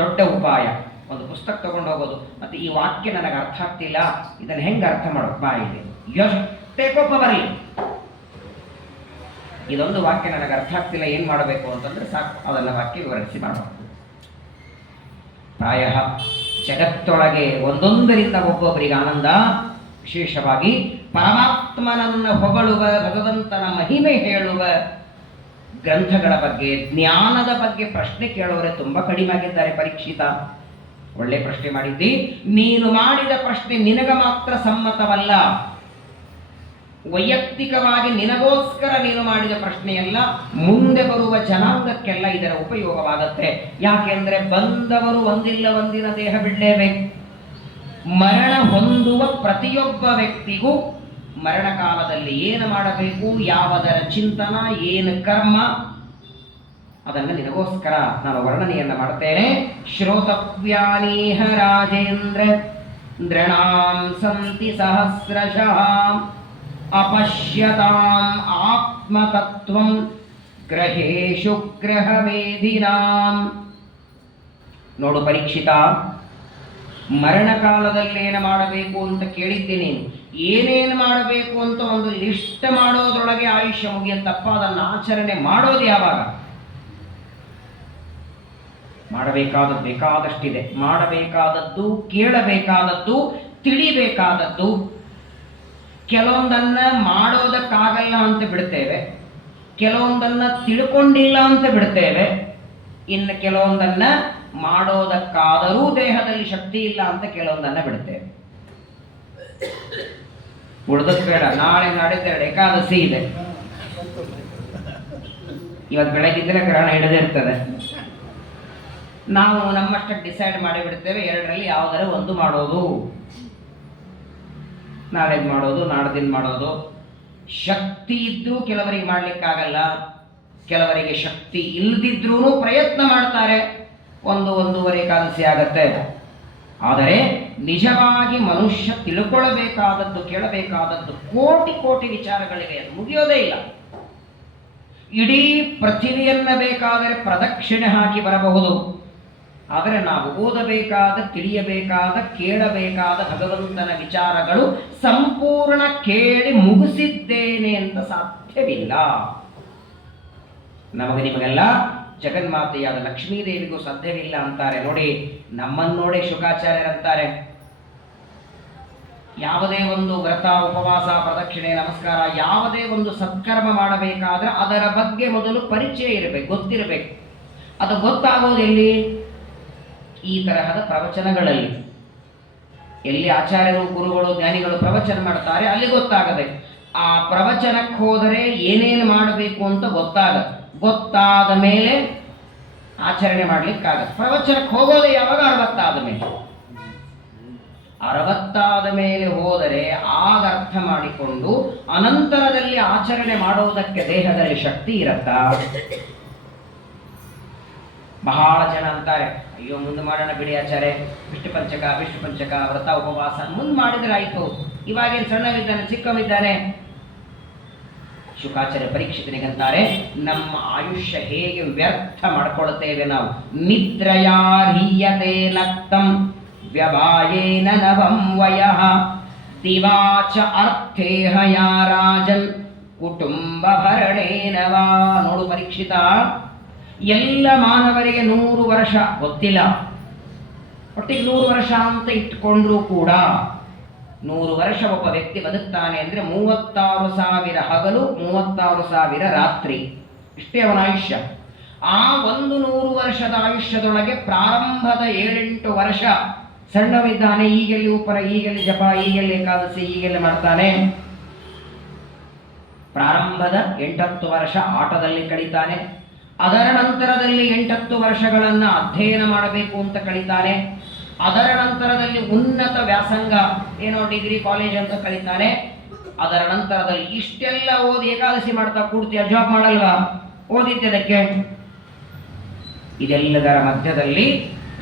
ದೊಡ್ಡ ಉಪಾಯ. ಒಂದು ಪುಸ್ತಕ ತಗೊಂಡು ಹೋಗೋದು, ಮತ್ತೆ ಈ ವಾಕ್ಯ ನನಗೆ ಅರ್ಥ ಆಗ್ತಿಲ್ಲ, ಇದನ್ನು ಹೆಂಗೆ ಅರ್ಥ ಮಾಡೋ ಬಾಯಿದೆ, ಎಷ್ಟೇ ಕೋಪ ಬರಲಿ, ಇದೊಂದು ವಾಕ್ಯ ನನಗೆ ಅರ್ಥ ಆಗ್ತಿಲ್ಲ, ಏನು ಮಾಡಬೇಕು ಅಂತಂದ್ರೆ ಸಾಕು, ಅದನ್ನ ವಾಕ್ಯ ವಿವರಿಸಿ ಮಾಡಬೇಕು. ಪ್ರಾಯ ಜಗತ್ತೊಳಗೆ ಒಂದೊಂದರಿಂದ ಒಬ್ಬೊಬ್ಬರಿಗೆ ಆನಂದ. ವಿಶೇಷವಾಗಿ ಪರಮಾತ್ಮನನ್ನ ಹೊಗಳುವ, ಭಗವಂತನ ಮಹಿಮೆ ಹೇಳುವ ಗ್ರಂಥಗಳ ಬಗ್ಗೆ, ಜ್ಞಾನದ ಬಗ್ಗೆ ಪ್ರಶ್ನೆ ಕೇಳೋರೆ ತುಂಬಾ ಕಡಿಮೆ ಆಗಿದ್ದಾರೆ. ಪರೀಕ್ಷಿತ ಒಳ್ಳೆ ಪ್ರಶ್ನೆ ಮಾಡಿದ್ದಿ, ನೀನು ಮಾಡಿದ ಪ್ರಶ್ನೆ ನಿನಗ ಮಾತ್ರ ಸಮ್ಮತವಲ್ಲ, ವೈಯಕ್ತಿಕವಾಗಿ ನಿನಗೋಸ್ಕರ ನೀನು ಮಾಡಿದ ಪ್ರಶ್ನೆಯಲ್ಲ, ಮುಂದೆ ಬರುವ ಜನಾಂಗಕ್ಕೆಲ್ಲ ಇದರ ಉಪಯೋಗವಾಗುತ್ತೆ. ಯಾಕೆಂದ್ರೆ ಬಂದವರು ಒಂದಿಲ್ಲ ಒಂದಿನ ದೇಹ ಬಿಡಲೇಬೇಕು. ಮರಣ ಹೊಂದುವ ಪ್ರತಿಯೊಬ್ಬ ವ್ಯಕ್ತಿಗೂ ಮರಣ ಕಾಲದಲ್ಲಿ ಏನು ಮಾಡಬೇಕು, ಯಾವುದರ ಚಿಂತನ, ಏನು ಕರ್ಮ, ಅದನ್ನು ನಿನಗೋಸ್ಕರ ನಾನು ವರ್ಣನೆಯನ್ನ ಮಾಡ್ತೇನೆ. ಶ್ರೋತವ್ಯಾನೀಹ ರಾಜೇಂದ್ರ ನೃಣಾಂ ಸಂತಿ ಸಹಸ್ರಶಃ ಅಪಶ್ಯತಾಂ ಆತ್ಮತತ್ವಂ ಗ್ರಹೇಶು ಗ್ರಹವೇದಿನಾಂ. ನೋಡು ಪರೀಕ್ಷಿತ, ಮರಣಕಾಲದಲ್ಲಿ ಏನು ಮಾಡಬೇಕು ಅಂತ ಕೇಳಿದ್ದೀನಿ. ಏನೇನು ಮಾಡಬೇಕು ಅಂತ ಒಂದು ಲಿಸ್ಟ್ ಮಾಡೋದ್ರೊಳಗೆ ಆಯುಷ್ಯ ಮುಗಿಯತ್ತಪ್ಪ. ಅದನ್ನು ಆಚರಣೆ ಮಾಡೋದು ಯಾವಾಗ? ಮಾಡಬೇಕಾದದ್ದು ಬೇಕಾದಷ್ಟಿದೆ. ಮಾಡಬೇಕಾದದ್ದು, ಕೇಳಬೇಕಾದದ್ದು, ತಿಳಿಬೇಕಾದದ್ದು. ಕೆಲವೊಂದನ್ನ ಮಾಡೋದಕ್ಕಾಗಲ್ಲ ಅಂತ ಬಿಡ್ತೇವೆ, ಕೆಲವೊಂದನ್ನ ತಿಳ್ಕೊಂಡಿಲ್ಲ ಅಂತ ಬಿಡ್ತೇವೆ, ಇನ್ನು ಕೆಲವೊಂದನ್ನ ಮಾಡೋದಕ್ಕಾದರೂ ದೇಹದಲ್ಲಿ ಶಕ್ತಿ ಇಲ್ಲ ಅಂತ ಕೆಲವೊಂದನ್ನ ಬಿಡ್ತೇವೆ. ಉಳಿದದ್ದು ಬೇಡ, ನಾಳೆ ನಾಡಿದ್ದು ಏಕಾದಶಿ ಇದೆ, ಇವತ್ತು ಬೆಳಗಿದ್ರೆ ಗ್ರಹಣ ಹಿಡಿದಿರ್ತದೆ. ನಾವು ನಮ್ಮಷ್ಟಕ್ಕೆ ಡಿಸೈಡ್ ಮಾಡಿಬಿಡ್ತೇವೆ, 2ರಲ್ಲಿ ಯಾವುದರ ಒಂದು ಮಾಡೋದು, ನಾಳೆದು ಮಾಡೋದು, ನಾಡ್ದಿನ ಮಾಡೋದು. ಶಕ್ತಿ ಇದ್ದು ಕೆಲವರಿಗೆ ಮಾಡ್ಲಿಕ್ಕಾಗಲ್ಲ, ಕೆಲವರಿಗೆ ಶಕ್ತಿ ಇಲ್ಲದಿದ್ರೂ ಪ್ರಯತ್ನ ಮಾಡ್ತಾರೆ, 1-1.5 ಏಕಾದಶಿ ಆಗತ್ತೆ. ಆದರೆ ನಿಜವಾಗಿ ಮನುಷ್ಯ ತಿಳ್ಕೊಳ್ಳಬೇಕಾದದ್ದು, ಕೇಳಬೇಕಾದದ್ದು ಕೋಟಿ ಕೋಟಿ ವಿಚಾರಗಳಿವೆ, ಅದು ಮುಗಿಯೋದೇ ಇಲ್ಲ. ಇಡೀ ಪೃಥಿವಿಯನ್ನ ಬೇಕಾದರೆ ಪ್ರದಕ್ಷಿಣೆ ಹಾಕಿ ಬರಬಹುದು, ಆದರೆ ನಾವು ಓದಬೇಕಾದ, ತಿಳಿಯಬೇಕಾದ, ಕೇಳಬೇಕಾದ ಭಗವಂತನ ವಿಚಾರಗಳು ಸಂಪೂರ್ಣ ಕೇಳಿ ಮುಗಿಸಿದ್ದೇನೆ ಅಂತ ಸಾಧ್ಯವಿಲ್ಲ. ನಮಗೆ ನಿಮಗೆಲ್ಲ ಜಗನ್ಮಾತೆಯಾದ ಲಕ್ಷ್ಮೀದೇವಿಗೂ ಸಾಧ್ಯವಿಲ್ಲ ಅಂತಾರೆ. ನೋಡಿ, ನಮ್ಮನ್ನೋಡೆ ಶುಕಾಚಾರ್ಯರಂತಾರೆ, ಯಾವುದೇ ಒಂದು ವ್ರತ, ಉಪವಾಸ, ಪ್ರದಕ್ಷಿಣೆ, ನಮಸ್ಕಾರ, ಯಾವುದೇ ಒಂದು ಸತ್ಕರ್ಮ ಮಾಡಬೇಕಾದ್ರೆ ಅದರ ಬಗ್ಗೆ ಮೊದಲು ಪರಿಚಯ ಇರಬೇಕು, ಗೊತ್ತಿರಬೇಕು. ಅದು ಗೊತ್ತಾಗೋದು ಎಲ್ಲಿ? ಈ ತರಹದ ಪ್ರವಚನಗಳಲ್ಲಿ. ಎಲ್ಲಿ ಆಚಾರ್ಯರು, ಗುರುಗಳು, ಜ್ಞಾನಿಗಳು ಪ್ರವಚನ ಮಾಡ್ತಾರೆ ಅಲ್ಲಿ ಗೊತ್ತಾಗಬೇಕು. ಆ ಪ್ರವಚನಕ್ಕೆ ಹೋದರೆ ಏನೇನು ಮಾಡಬೇಕು ಅಂತ ಗೊತ್ತಾದ ಮೇಲೆ ಆಚರಣೆ ಮಾಡ್ಲಿಕ್ಕಾಗತ್ತೆ. ಪ್ರವಚನಕ್ಕೆ ಹೋಗೋದೇ ಯಾವಾಗ? 60 ಮೇಲೆ ಹೋದರೆ ಆಗ ಅರ್ಥ ಮಾಡಿಕೊಂಡು ಅನಂತರದಲ್ಲಿ ಆಚರಣೆ ಮಾಡುವುದಕ್ಕೆ ದೇಹದಲ್ಲಿ ಶಕ್ತಿ ಇರತ್ತಾ? ಬಹಳ ಜನ ಅಂತಾರೆ, ಅಯ್ಯೋ ಮುಂದೆ ಮಾಡೋಣ ಬಿಡಿ ಆಚಾರ್ಯ, ವಿಷ್ಣು ಪಂಚಕ ವ್ರತ ಉಪವಾಸ ಮುಂದೆ ಮಾಡಿದ್ರೆ ಆಯ್ತು, ಇವಾಗೇನು ಸಣ್ಣವಿದ್ದಾನೆ ಚಿಕ್ಕವಿದ್ದಾನೆ. ಶುಕಾಚಾರ್ಯ ಪರೀಕ್ಷಿತನಿಗಂತಾರೆ, ನಮ್ಮ ಆಯುಷ್ಯ ಹೇಗೆ ವ್ಯರ್ಥ ಮಾಡ್ಕೊಳ್ತೇವೆ ನಾವು. ನಿದ್ರಯಾ ಹೀಯತೆ ನಕ್ತಂ ವ್ಯವಾಯೇನ ನವಂ ವಯಃ ದಿವಾಚ ಅರ್ಥೇಹ ಯಾ ರಾಜನ್ ಕುಟುಂಬ ಭರಣೇನವಾ. ನೋಡು ಪರೀಕ್ಷಿತ, ಎಲ್ಲ ಮಾನವರಿಗೆ 100 ವರ್ಷ ಗೊತ್ತಿಲ್ಲ, ಒಟ್ಟಿಗೆ 100 ವರ್ಷ ಅಂತ ಇಟ್ಕೊಂಡ್ರೂ ಕೂಡ 100 ವರ್ಷ ಒಬ್ಬ ವ್ಯಕ್ತಿ ಬದುಕ್ತಾನೆ ಅಂದ್ರೆ 36,000 ಹಗಲು 36,000 ರಾತ್ರಿ, ಇಷ್ಟೇ ಅವನ ಆಯುಷ್ಯ. ಆ 100 ವರ್ಷದ ಆಯುಷ್ಯದೊಳಗೆ ಪ್ರಾರಂಭದ 7-8 ವರ್ಷ ಸಣ್ಣವಿದ್ದಾನೆ, ಈಗೆಲ್ಲಿ ಉಪರ, ಈಗೆಲ್ಲಿ ಜಪ, ಈಗೆಲ್ಲಿ ಏಕಾದಶಿ, ಈಗೆಲ್ಲಿ ಮಾಡ್ತಾನೆ. ಪ್ರಾರಂಭದ 8-10 ವರ್ಷ ಆಟದಲ್ಲಿ ಕಳೀತಾನೆ. ಅದರ ನಂತರದಲ್ಲಿ 8-10 ವರ್ಷಗಳನ್ನ ಅಧ್ಯಯನ ಮಾಡಬೇಕು ಅಂತ ಕಳೀತಾನೆ. ಅದರ ನಂತರದಲ್ಲಿ ಉನ್ನತ ವ್ಯಾಸಂಗ, ಏನೋ ಡಿಗ್ರಿ ಕಾಲೇಜ್ ಅಂತ ಕಳೀತಾನೆ. ಅದರ ನಂತರದಲ್ಲಿ ಇಷ್ಟೆಲ್ಲ ಓದಿ ಏಕಾದಶಿ ಮಾಡ್ತಾ ಕೂಡ್ತೀಯ, ಜಾಬ್ ಮಾಡಲ್ವಾ? ಓದಿದ್ದಕ್ಕೆ. ಇದೆಲ್ಲದರ ಮಧ್ಯದಲ್ಲಿ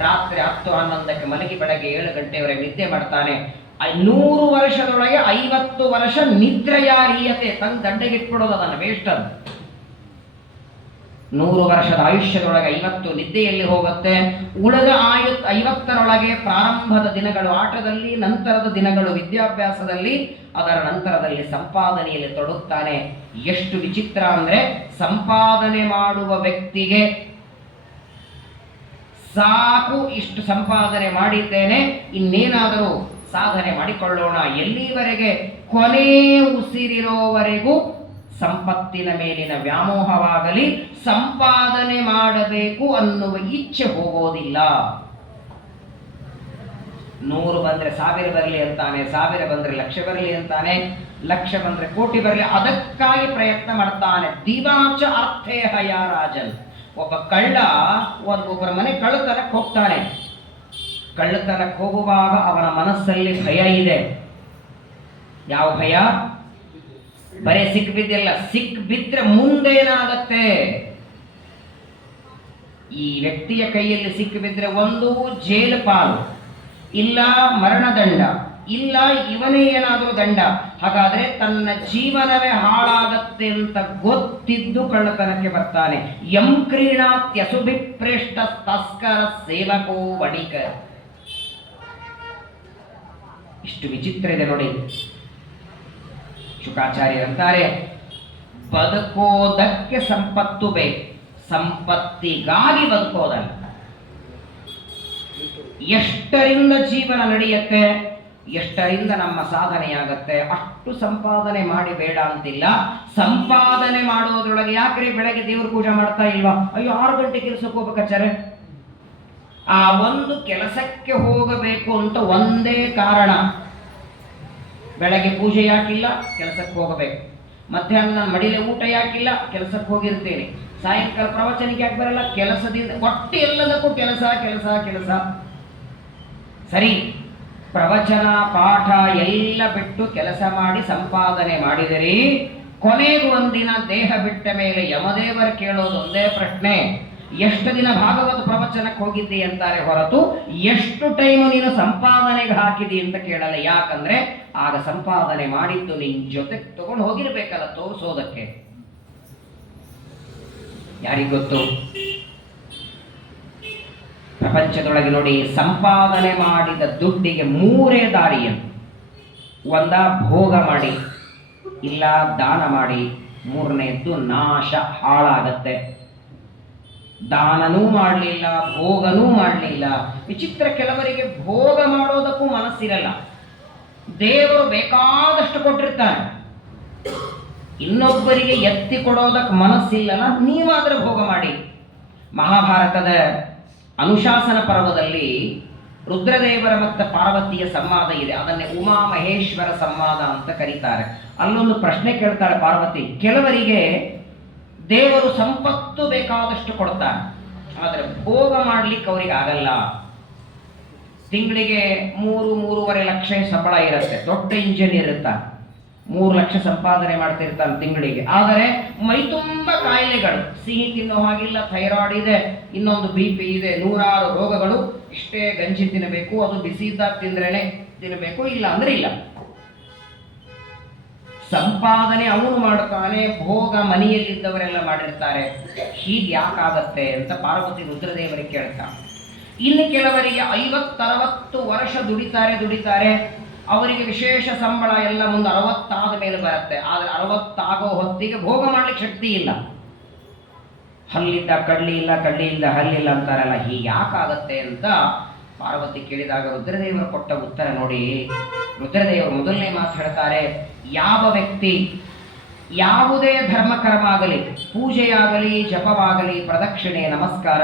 ರಾತ್ರಿ 10-11ಕ್ಕೆ ಮಲಗಿ ಬೆಳಗ್ಗೆ 7 ಗಂಟೆವರೆಗೆ ನಿದ್ದೆ ಮಾಡ್ತಾನೆ. 100 ವರ್ಷದೊಳಗೆ 50 ವರ್ಷ ನಿದ್ರೆಯಾರೀಯತೆ ತನ್ನ ದಂಡೆಗಿಟ್ಬಿಡೋದು, ಅದನ್ನು ವೇಸ್ಟ್. ಅದು 100 ವರ್ಷದ ಆಯುಷ್ಯದೊಳಗೆ 50 ನಿದ್ದೆಯಲ್ಲಿ ಹೋಗುತ್ತೆ. ಉಳಿದ 50ರೊಳಗೆ ಪ್ರಾರಂಭದ ದಿನಗಳು ಆಟದಲ್ಲಿ, ನಂತರದ ದಿನಗಳು ವಿದ್ಯಾಭ್ಯಾಸದಲ್ಲಿ, ಅದರ ನಂತರದಲ್ಲಿ ಸಂಪಾದನೆಯಲ್ಲಿ ತೊಡಗುತ್ತಾನೆ. ಎಷ್ಟು ವಿಚಿತ್ರ ಅಂದ್ರೆ, ಸಂಪಾದನೆ ಮಾಡುವ ವ್ಯಕ್ತಿಗೆ ಸಾಕು, ಇಷ್ಟು ಸಂಪಾದನೆ ಮಾಡಿದ್ದೇನೆ, ಇನ್ನೇನಾದರೂ ಸಾಧನೆ ಮಾಡಿಕೊಳ್ಳೋಣ, ಎಲ್ಲಿವರೆಗೆ? ಕೊನೆ ಉಸಿರಿರೋವರೆಗೂ ಸಂಪತ್ತಿನ ಮೇಲಿನ ವ್ಯಾಮೋಹವಾಗಲಿ, ಸಂಪಾದನೆ ಮಾಡಬೇಕು ಅನ್ನುವ ಇಚ್ಛೆ ಹೋಗೋದಿಲ್ಲ. 100 ಬಂದ್ರೆ 1000 ಬರಲಿ ಅಂತಾನೆ, 1000 ಬಂದ್ರೆ 1,00,000 ಬರಲಿ ಅಂತಾನೆ, 1,00,000 ಬಂದ್ರೆ ಕೋಟಿ ಬರಲಿ, ಅದಕ್ಕಾಗಿ ಪ್ರಯತ್ನ ಮಾಡ್ತಾನೆ. ದಿವಾಚ ಅರ್ಥೇಹ ಯಾ ರಾಜನ್. ಒಬ್ಬ ಕಳ್ಳ ಒಬ್ಬರ ಮನೆ ಕಳ್ಳತನಕ್ಕೆ ಹೋಗ್ತಾನೆ. ಕಳ್ಳತನಕ್ಕೆ ಹೋಗುವಾಗ ಅವನ ಮನಸ್ಸಲ್ಲಿ ಭಯ ಇದೆ. ಯಾವ ಭಯ? ಬರೇ ಸಿಕ್ಬಿದ್ದಿಲ್ಲ, ಸಿಕ್ಬಿದ್ರೆ ಮುಂದೇನಾಗತ್ತೆ? ಈ ವ್ಯಕ್ತಿಯ ಕೈಯಲ್ಲಿ ಸಿಕ್ಕಿಬಿದ್ರೆ ಒಂದು ಜೈಲು ಪಾಲು, ಇಲ್ಲ ಮರಣದಂಡ, ಇಲ್ಲ ಇವನೇ ಏನಾದರೂ ದಂಡ. ಹಾಗಾದ್ರೆ ತನ್ನ ಜೀವನವೇ ಹಾಳಾಗತ್ತೆ ಅಂತ ಗೊತ್ತಿದ್ದು ಕಳ್ಳತನಕ್ಕೆ ಬರ್ತಾನೆ. ಯಂ ಕ್ರೀಡಾತ್ಯಸುಭಿಪ್ರೇಷ್ಟ ತಸ್ಕರ ಸೇವಕೋ ವಣಿಕ. ಇಷ್ಟು ವಿಚಿತ್ರ ಇದೆ ನೋಡಿ. ಶುಕಾಚಾರ್ಯರಂತಾರೆ, ಬದುಕೋದಕ್ಕೆ ಸಂಪತ್ತು ಬೇಕು, ಸಂಪತ್ತಿಗಾಗಿ ಬದುಕೋದಲ್ಲ. ಎಷ್ಟರಿಂದ ಜೀವನ ನಡೆಯುತ್ತೆ, ಎಷ್ಟರಿಂದ ನಮ್ಮ ಸಾಧನೆಯಾಗತ್ತೆ, ಅಷ್ಟು ಸಂಪಾದನೆ ಮಾಡಿ ಬೇಡ ಅಂತಿಲ್ಲ. ಸಂಪಾದನೆ ಮಾಡೋದ್ರೊಳಗೆ ಯಾಕ್ರಿ ಬೆಳಗ್ಗೆ ದೇವ್ರ ಪೂಜೆ ಮಾಡ್ತಾ ಇಲ್ವಾ? ಅಯ್ಯೋ 6 ಗಂಟೆ ಕೆಲಸಕ್ಕೆ ಹೋಗ್ಬೇಕಾಚಾರೆ. ಆ ಒಂದು ಕೆಲಸಕ್ಕೆ ಹೋಗಬೇಕು ಅಂತ ಒಂದೇ ಕಾರಣ. ಬೆಳಗ್ಗೆ ಪೂಜೆ ಯಾಕಿಲ್ಲ? ಕೆಲಸಕ್ಕೆ ಹೋಗಬೇಕು. ಮಧ್ಯಾಹ್ನ ನಾನು ಮಡಿಲೆ ಊಟ ಯಾಕಿಲ್ಲ? ಕೆಲಸಕ್ಕೆ ಹೋಗಿರ್ತೇನೆ. ಸಾಯಂಕಾಲ ಪ್ರವಚನಕ್ಕೆ ಯಾಕೆ ಬರಲ್ಲ? ಕೆಲಸದಿಂದ. ಒಟ್ಟು ಎಲ್ಲದಕ್ಕೂ ಕೆಲಸ ಕೆಲಸ ಕೆಲಸ. ಸರಿ, ಪ್ರವಚನ ಪಾಠ ಎಲ್ಲ ಬಿಟ್ಟು ಕೆಲಸ ಮಾಡಿ ಸಂಪಾದನೆ ಮಾಡಿದರೆ ಕೊನೆಗೂ ಒಂದಿನ ದೇಹ ಬಿಟ್ಟ ಮೇಲೆ ಯಮದೇವರು ಕೇಳೋದು ಒಂದೇ ಪ್ರಶ್ನೆ, ಎಷ್ಟು ದಿನ ಭಾಗವತ ಪ್ರವಚನಕ್ಕೆ ಹೋಗಿದ್ದಿ ಅಂತಾರೆ ಹೊರತು ಎಷ್ಟು ಟೈಮ್ ನೀನು ಸಂಪಾದನೆಗೆ ಹಾಕಿದಿ ಅಂತ ಕೇಳಲ್ಲ. ಯಾಕಂದ್ರೆ ಆಗ ಸಂಪಾದನೆ ಮಾಡಿದ್ದು ನಿನ್ ಜೊತೆ ತಗೊಂಡು ಹೋಗಿರ್ಬೇಕಲ್ಲ ತೋರಿಸೋದಕ್ಕೆ. ಯಾರಿಗೊತ್ತು? ಪ್ರಪಂಚದೊಳಗೆ ನೋಡಿ, ಸಂಪಾದನೆ ಮಾಡಿದ ದುಡ್ಡಿಗೆ 3 ದಾರಿಯನ್ನು. ಒಂದ ಭೋಗ ಮಾಡಿ, ಇಲ್ಲ ದಾನ ಮಾಡಿ, 3ನೇದ್ದು ನಾಶ, ಹಾಳಾಗತ್ತೆ. ದಾನನೂ ಮಾಡಲಿಲ್ಲ, ಭೋಗನೂ ಮಾಡಲಿಲ್ಲ. ವಿಚಿತ್ರ, ಕೆಲವರಿಗೆ ಭೋಗ ಮಾಡೋದಕ್ಕೂ ಮನಸ್ಸಿರಲ್ಲ. ದೇವರು ಬೇಕಾದಷ್ಟು ಕೊಟ್ಟಿರ್ತಾನೆ, ಇನ್ನೊಬ್ಬರಿಗೆ ಎತ್ತಿ ಕೊಡೋದಕ್ಕೆ ಮನಸ್ಸಿಲ್ಲಲ್ಲ, ನೀವಾದ್ರೆ ಭೋಗ ಮಾಡಿ. ಮಹಾಭಾರತದ ಅನುಶಾಸನ ಪರ್ವದಲ್ಲಿ ರುದ್ರದೇವರ ಮತ್ತು ಪಾರ್ವತಿಯ ಸಂವಾದ ಇದೆ. ಅದನ್ನೇ ಉಮಾ ಮಹೇಶ್ವರ ಸಂವಾದ ಅಂತ ಕರೀತಾರೆ. ಅಲ್ಲೊಂದು ಪ್ರಶ್ನೆ ಕೇಳ್ತಾಳೆ ಪಾರ್ವತಿ. ಕೆಲವರಿಗೆ ದೇವರು ಸಂಪತ್ತು ಬೇಕಾದಷ್ಟು ಕೊಡ್ತಾನೆ, ಆದರೆ ಭೋಗ ಮಾಡ್ಲಿಕ್ಕೆ ಅವರಿಗೆ ಆಗಲ್ಲ. ತಿಂಗಳಿಗೆ 3-3.5 ಲಕ್ಷ ಸಂಬಳ ಇರುತ್ತೆ, ದೊಡ್ಡ ಇಂಜಿನಿಯರ್ ಇರ್ತಾನೆ, 3 ಲಕ್ಷ ಸಂಪಾದನೆ ಮಾಡ್ತಿರ್ತಾನೆ ತಿಂಗಳಿಗೆ. ಆದರೆ ಮೈ ತುಂಬ ಕಾಯಿಲೆಗಳು, ಸಿಹಿ ತಿನ್ನೋ ಹಾಗಿಲ್ಲ, ಥೈರಾಯ್ಡ್ ಇದೆ, ಇನ್ನೊಂದು BP ಇದೆ, 100 ರೋಗಗಳು. ಇಷ್ಟೇ ಗಂಜಿ ತಿನ್ನಬೇಕು, ಅದು ಬಿಸಿ ಇದ್ದಾಗ ತಿಂದ್ರೇನೆ ತಿನ್ನಬೇಕು, ಇಲ್ಲ ಅಂದ್ರೆ ಇಲ್ಲ. ಸಂಪಾದನೆ ಅವನು ಮಾಡ್ತಾನೆ, ಭೋಗ ಮನೆಯಲ್ಲಿದ್ದವರೆಲ್ಲ ಮಾಡಿರ್ತಾರೆ. ಹೀಗೆ ಯಾಕಾಗತ್ತೆ ಅಂತ ಪಾರ್ವತಿ ರುದ್ರದೇವರಿಗೆ ಕೇಳ್ತಾರೆ. ಇನ್ನು ಕೆಲವರಿಗೆ 50-60 ವರ್ಷ ದುಡಿತಾರೆ, ಅವರಿಗೆ ವಿಶೇಷ ಸಂಬಳ ಎಲ್ಲ ಮುಂದೆ 60 ಆದ ಮೇಲೆ ಬರುತ್ತೆ. ಆದರೆ 60 ಆಗೋ ಹೊತ್ತಿಗೆ ಭೋಗ ಮಾಡ್ಲಿಕ್ಕೆ ಶಕ್ತಿ ಇಲ್ಲ. ಹಲ್ಲಿದ್ದ ಕಡ್ಲಿ ಇಲ್ಲ, ಕಡ್ಲಿ ಇಲ್ಲ ಹಲ್ಲಿಲ್ಲ ಅಂತಾರಲ್ಲ, ಹೀಗೆ ಯಾಕಾಗತ್ತೆ ಅಂತ ಪಾರ್ವತಿ ಕೇಳಿದಾಗ ರುದ್ರದೇವರು ಕೊಟ್ಟ ಉತ್ತರ ನೋಡಿ. ರುದ್ರದೇವರು ಮೊದಲನೇ ಮಾತು ಹೇಳ್ತಾರೆ, ಯಾವ ವ್ಯಕ್ತಿ ಯಾವುದೇ ಧರ್ಮಕರ್ಮ ಆಗಲಿ, ಪೂಜೆಯಾಗಲಿ, ಜಪವಾಗಲಿ, ಪ್ರದಕ್ಷಿಣೆ, ನಮಸ್ಕಾರ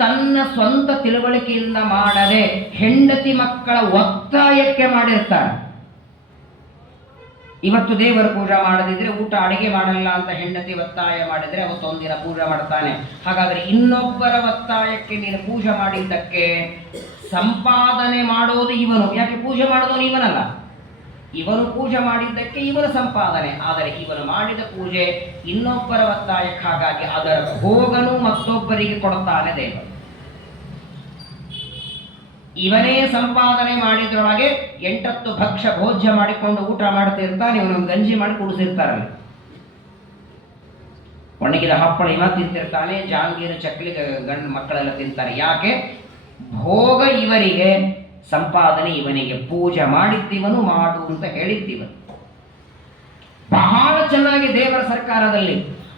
ತನ್ನ ಸ್ವಂತ ತಿಳುವಳಿಕೆಯಿಂದ ಮಾಡದೆ ಹೆಂಡತಿ ಮಕ್ಕಳ ಒತ್ತಾಯಕ್ಕೆ ಮಾಡಿರ್ತಾರೆ. ಇವತ್ತು ದೇವರ ಪೂಜೆ ಮಾಡದಿದ್ರೆ ಊಟ ಅಡಿಗೆ ಮಾಡಲ್ಲ ಅಂತ ಹೆಂಡತಿ ಒತ್ತಾಯ ಮಾಡಿದ್ರೆ ಅವತ್ತೊಂದಿನ ಪೂಜೆ ಮಾಡ್ತಾನೆ. ಹಾಗಾದ್ರೆ ಇನ್ನೊಬ್ಬರ ಒತ್ತಾಯಕ್ಕೆ ನೀನು ಪೂಜೆ ಮಾಡಿದ್ದಕ್ಕೆ ಸಂಪಾದನೆ ಮಾಡೋದು ಇವನು. ಯಾಕೆ ಪೂಜೆ ಮಾಡೋದು ಇವನಲ್ಲ, ಇವನು ಪೂಜೆ ಮಾಡಿದ್ದಕ್ಕೆ ಇವನ ಸಂಪಾದನೆ. ಆದರೆ ಇವನು ಮಾಡಿದ ಪೂಜೆ ಇನ್ನೊಬ್ಬರ ಒತ್ತಾಯಕ್ಕೆ, ಹಾಗಾಗಿ ಅದರ ಭೋಗನು ಮತ್ತೊಬ್ಬರಿಗೆ ಕೊಡುತ್ತಾನೆ ದೇವರು. ಇವನೇ ಸಂಪಾದನೆ ಮಾಡಿದ್ರೊಳಗೆ 8 ಭಕ್ಷ್ಯ ಭೋಜ್ಯ ಮಾಡಿಕೊಂಡು ಊಟ ಮಾಡ್ತಿರ್ತಾನೆ, ಇವನೊಂದು ಗಂಜಿ ಮಾಡಿ ಕುಡಿಸಿರ್ತಾರಲ್ಲ. ಒಣಗಿದ ಹಪ್ಪಳ ಇವ ತಿಂತಿರ್ತಾನೆ, ಜಾಂಗೀರು ಚಕ್ಲಿ ಗಂಡು ಮಕ್ಕಳೆಲ್ಲ ತಿಂತಾರೆ. ಯಾಕೆ? ಭೋಗ ಇವರಿಗೆ, ಸಂಪಾದನೆ ಇವನಿಗೆ. ಪೂಜೆ ಮಾಡಿದ್ದೀವನು ಮಾಡು ಅಂತ ಹೇಳಿದ್ದೀವನು. ಬಹಳ ಚೆನ್ನಾಗಿ ದೇವರ ಸರ್ಕಾರದಲ್ಲಿ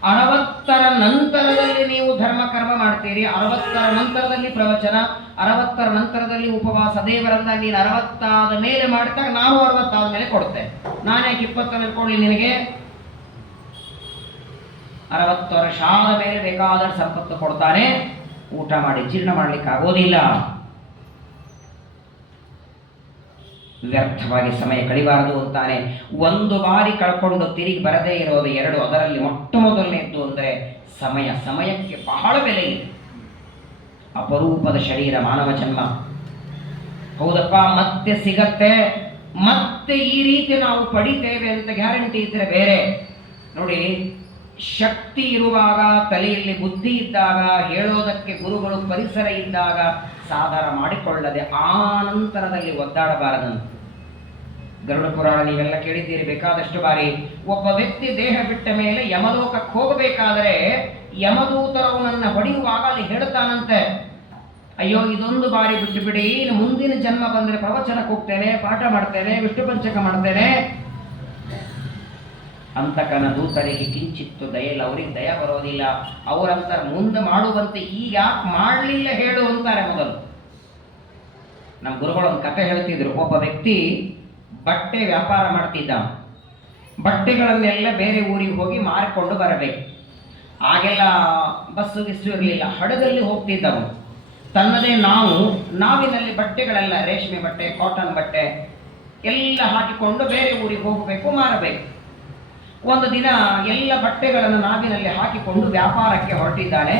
60ರ ನಂತರದಲ್ಲಿ ನೀವು ಧರ್ಮ ಕರ್ಮ ಮಾಡ್ತೀರಿ, 60ರ ನಂತರದಲ್ಲಿ ಪ್ರವಚನ, 60ರ ನಂತರದಲ್ಲಿ ಉಪವಾಸ. ದೇವರನ್ನ ನೀನು 60 ಆದ ಮೇಲೆ ಮಾಡಿದಾಗ ನಾನು 60 ಆದ ಮೇಲೆ ಕೊಡ್ತೇನೆ. ನಾನು ಯಾಕೆ 20 ಮೇಲೆ ಕೊಡಲಿ ನಿನಗೆ? 60 ವರ್ಷ ಆದ ಮೇಲೆ ಬೇಕಾದ ಸಂಪತ್ತು ಕೊಡ್ತಾನೆ. ಊಟ ಮಾಡಿ ಜೀರ್ಣ ಮಾಡ್ಲಿಕ್ಕೆ ಆಗೋದಿಲ್ಲ. ವ್ಯರ್ಥವಾಗಿ ಸಮಯ ಕಳಿಬಾರದು ಅಂತಾನೆ. ಒಂದು ಬಾರಿ ಕಳ್ಕೊಂಡು ತಿರುಗಿ ಬರದೇ ಇರೋದು 2. ಅದರಲ್ಲಿ ಮೊಟ್ಟ ಮೊದಲನೇದ್ದು ಅಂದರೆ ಸಮಯ. ಸಮಯಕ್ಕೆ ಬಹಳ ಬೆಲೆ ಇದೆ. ಅಪರೂಪದ ಶರೀರ ಮಾನವ ಜನ್ಮ. ಹೌದಪ್ಪ, ಮತ್ತೆ ಸಿಗತ್ತೆ, ಮತ್ತೆ ಈ ರೀತಿ ನಾವು ಪಡಿತೇವೆ ಅಂತ ಗ್ಯಾರಂಟಿ ಇದ್ರೆ ಬೇರೆ. ನೋಡಿ, ಶಕ್ತಿ ಇರುವಾಗ, ತಲೆಯಲ್ಲಿ ಬುದ್ಧಿ ಇದ್ದಾಗ, ಹೇಳೋದಕ್ಕೆ ಗುರುಗಳು ಪರಿಸರ ಇದ್ದಾಗ ಸಾಧಾರ ಮಾಡಿಕೊಳ್ಳದೆ ಆನಂತರದಲ್ಲಿ ಒದ್ದಾಡಬಾರದಂತ. ಗರುಡ ಪುರಾಣ ನೀವೆಲ್ಲ ಕೇಳಿದ್ದೀರಿ ಬೇಕಾದಷ್ಟು ಬಾರಿ. ಒಬ್ಬ ವ್ಯಕ್ತಿ ದೇಹ ಬಿಟ್ಟ ಮೇಲೆ ಯಮಲೋಕಕ್ಕೆ ಹೋಗಬೇಕಾದರೆ ಯಮದೂತರವನನ್ನ ಹೊಡೆಯುವಾಗ ಅಲ್ಲಿ ಹೇಳ್ತಾನಂತೆ, ಅಯ್ಯೋ ಇದೊಂದು ಬಾರಿ ಬಿಟ್ಟು ಬಿಡಿ, ಇನ್ನು ಮುಂದಿನ ಜನ್ಮ ಬಂದರೆ ಪ್ರವಚನಕ್ಕೆ ಹೋಗ್ತೇನೆ, ಪಾಠ ಮಾಡ್ತೇನೆ, ವಿಷ್ಣು ಪಂಚಕ ಮಾಡ್ತೇನೆ. ಅಂತಕನ ದೂತರಿಗೆ ಕಿಂಚಿತ್ತು ದಯೆಲ್ಲ, ಅವರಿಗೆ ದಯ ಬರೋದಿಲ್ಲ. ಅವರಂತಾರೆ ಮುಂದೆ ಮಾಡುವಂತೆ ಈಗ ಯಾಕೆ ಮಾಡಲಿಲ್ಲ ಹೇಳು ಅಂತಾರೆ ಮೊದಲು. ನಮ್ಮ ಗುರುಗಳು ಒಂದು ಕತೆ ಹೇಳ್ತಿದ್ರು. ಒಬ್ಬ ವ್ಯಕ್ತಿ ಬಟ್ಟೆ ವ್ಯಾಪಾರ ಮಾಡ್ತಿದ್ದ. ಬಟ್ಟೆಗಳನ್ನೆಲ್ಲ ಬೇರೆ ಊರಿಗೆ ಹೋಗಿ ಮಾರಿಕೊಂಡು ಬರಬೇಕು. ಆಗೆಲ್ಲ ಬಸ್ಸು ಗಿಸ್ಸು ಇರಲಿಲ್ಲ, ಹಡಗಲ್ಲಿ ಹೋಗ್ತಿದ್ದವು. ತನ್ನದೇ ನಾವಿನಲ್ಲಿ ಬಟ್ಟೆಗಳೆಲ್ಲ, ರೇಷ್ಮೆ ಬಟ್ಟೆ, ಕಾಟನ್ ಬಟ್ಟೆ ಎಲ್ಲ ಹಾಕಿಕೊಂಡು ಬೇರೆ ಊರಿಗೆ ಹೋಗಬೇಕು, ಮಾರಬೇಕು. ಒಂದು ದಿನ ಎಲ್ಲ ಬಟ್ಟೆಗಳನ್ನು ನಾವಿನಲ್ಲಿ ಹಾಕಿಕೊಂಡು ವ್ಯಾಪಾರಕ್ಕೆ ಹೊರಟಿದ್ದಾನೆ.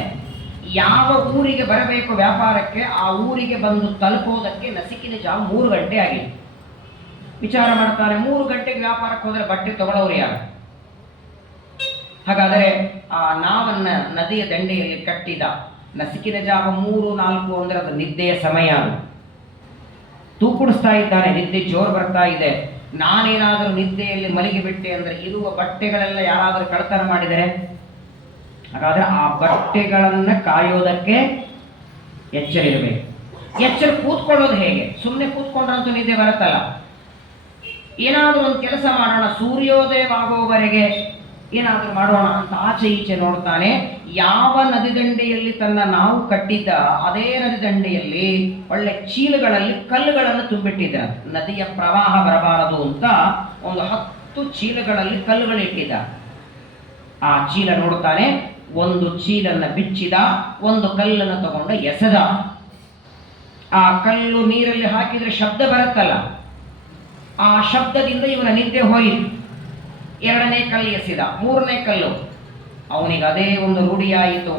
ಯಾವ ಊರಿಗೆ ಬರಬೇಕು ವ್ಯಾಪಾರಕ್ಕೆ, ಆ ಊರಿಗೆ ಬಂದು ತಲುಪೋದಕ್ಕೆ ನಸಿಕಿನ ಜಾವ 3 ಗಂಟೆ ಆಗಿದೆ. ವಿಚಾರ ಮಾಡ್ತಾರೆ, 3 ಗಂಟೆಗೆ ವ್ಯಾಪಾರಕ್ಕೆ ಹೋದರೆ ಬಟ್ಟೆ ತಗೊಳ್ಳೋರು ಯಾರು? ಹಾಗಾದರೆ ಆ ನಾವನ್ನ ನದಿಯ ದಂಡೆಯಲ್ಲಿ ಕಟ್ಟಿದ. ನಸಿಕಿನ ಜಾವ 3-4 ಅಂದರೆ ಅದು ನಿದ್ದೆಯ ಸಮಯ. ತೂಕುಡಿಸ್ತಾ ಇದ್ದಾನೆ, ನಿದ್ದೆ ಜೋರು ಬರ್ತಾ ಇದೆ. ನಾನೇನಾದರೂ ನಿದ್ದೆಯಲ್ಲಿ ಮಲಗಿಬಿಟ್ಟೆ ಅಂದರೆ ಇರುವ ಬಟ್ಟೆಗಳೆಲ್ಲ ಯಾರಾದರೂ ಕಳ್ತನ ಮಾಡಿದರೆ, ಹಾಗಾದ್ರೆ ಆ ಬಟ್ಟೆಗಳನ್ನು ಕಾಯೋದಕ್ಕೆ ಎಚ್ಚರ ಇರಬೇಕು. ಎಚ್ಚರ ಕೂತ್ಕೊಳ್ಳೋದು ಹೇಗೆ? ಸುಮ್ಮನೆ ಕೂತ್ಕೊಂಡ್ರಂತೂ ನಿದ್ದೆ ಬರುತ್ತಲ್ಲ. ಏನಾದರೂ ಒಂದು ಕೆಲಸ ಮಾಡೋಣ, ಸೂರ್ಯೋದಯವಾಗುವವರೆಗೆ ಏನಾದರೂ ಮಾಡೋಣ ಅಂತ ಆಚೆ ಈಚೆ ನೋಡ್ತಾನೆ. ಯಾವ ನದಿ ದಂಡೆಯಲ್ಲಿ ತನ್ನ ನಾವು ಕಟ್ಟಿದ್ದ ಅದೇ ನದಿ ದಂಡೆಯಲ್ಲಿ ಒಳ್ಳೆ ಚೀಲಗಳಲ್ಲಿ ಕಲ್ಲುಗಳನ್ನು ತುಂಬಿಟ್ಟಿದ್ದ. ನದಿಯ ಪ್ರವಾಹ ಬರಬಾರದು ಅಂತ ಒಂದು 10 ಚೀಲಗಳಲ್ಲಿ ಕಲ್ಲುಗಳಿಟ್ಟಿದ್ದ. ಆ ಚೀಲ ನೋಡ್ತಾನೆ, ಒಂದು ಚೀಲನ್ನ ಬಿಚ್ಚಿದ, ಒಂದು ಕಲ್ಲನ್ನು ತಗೊಂಡ ಎಸೆದ. ಆ ಕಲ್ಲು ನೀರಲ್ಲಿ ಹಾಕಿದ್ರೆ ಶಬ್ದ ಬರುತ್ತಲ್ಲ, ಆ ಶಬ್ದದಿಂದ ಇವನ ನಿದ್ದೆ ಹೋಯಿತು. ಎರಡನೇ ಕಲ್ಲು ಎಸೆದ, ಮೂರನೇ ಕಲ್ಲು ಅವನಿಗೆ ಅದೇ ಒಂದು ರೂಢಿಯಾಯಿತು.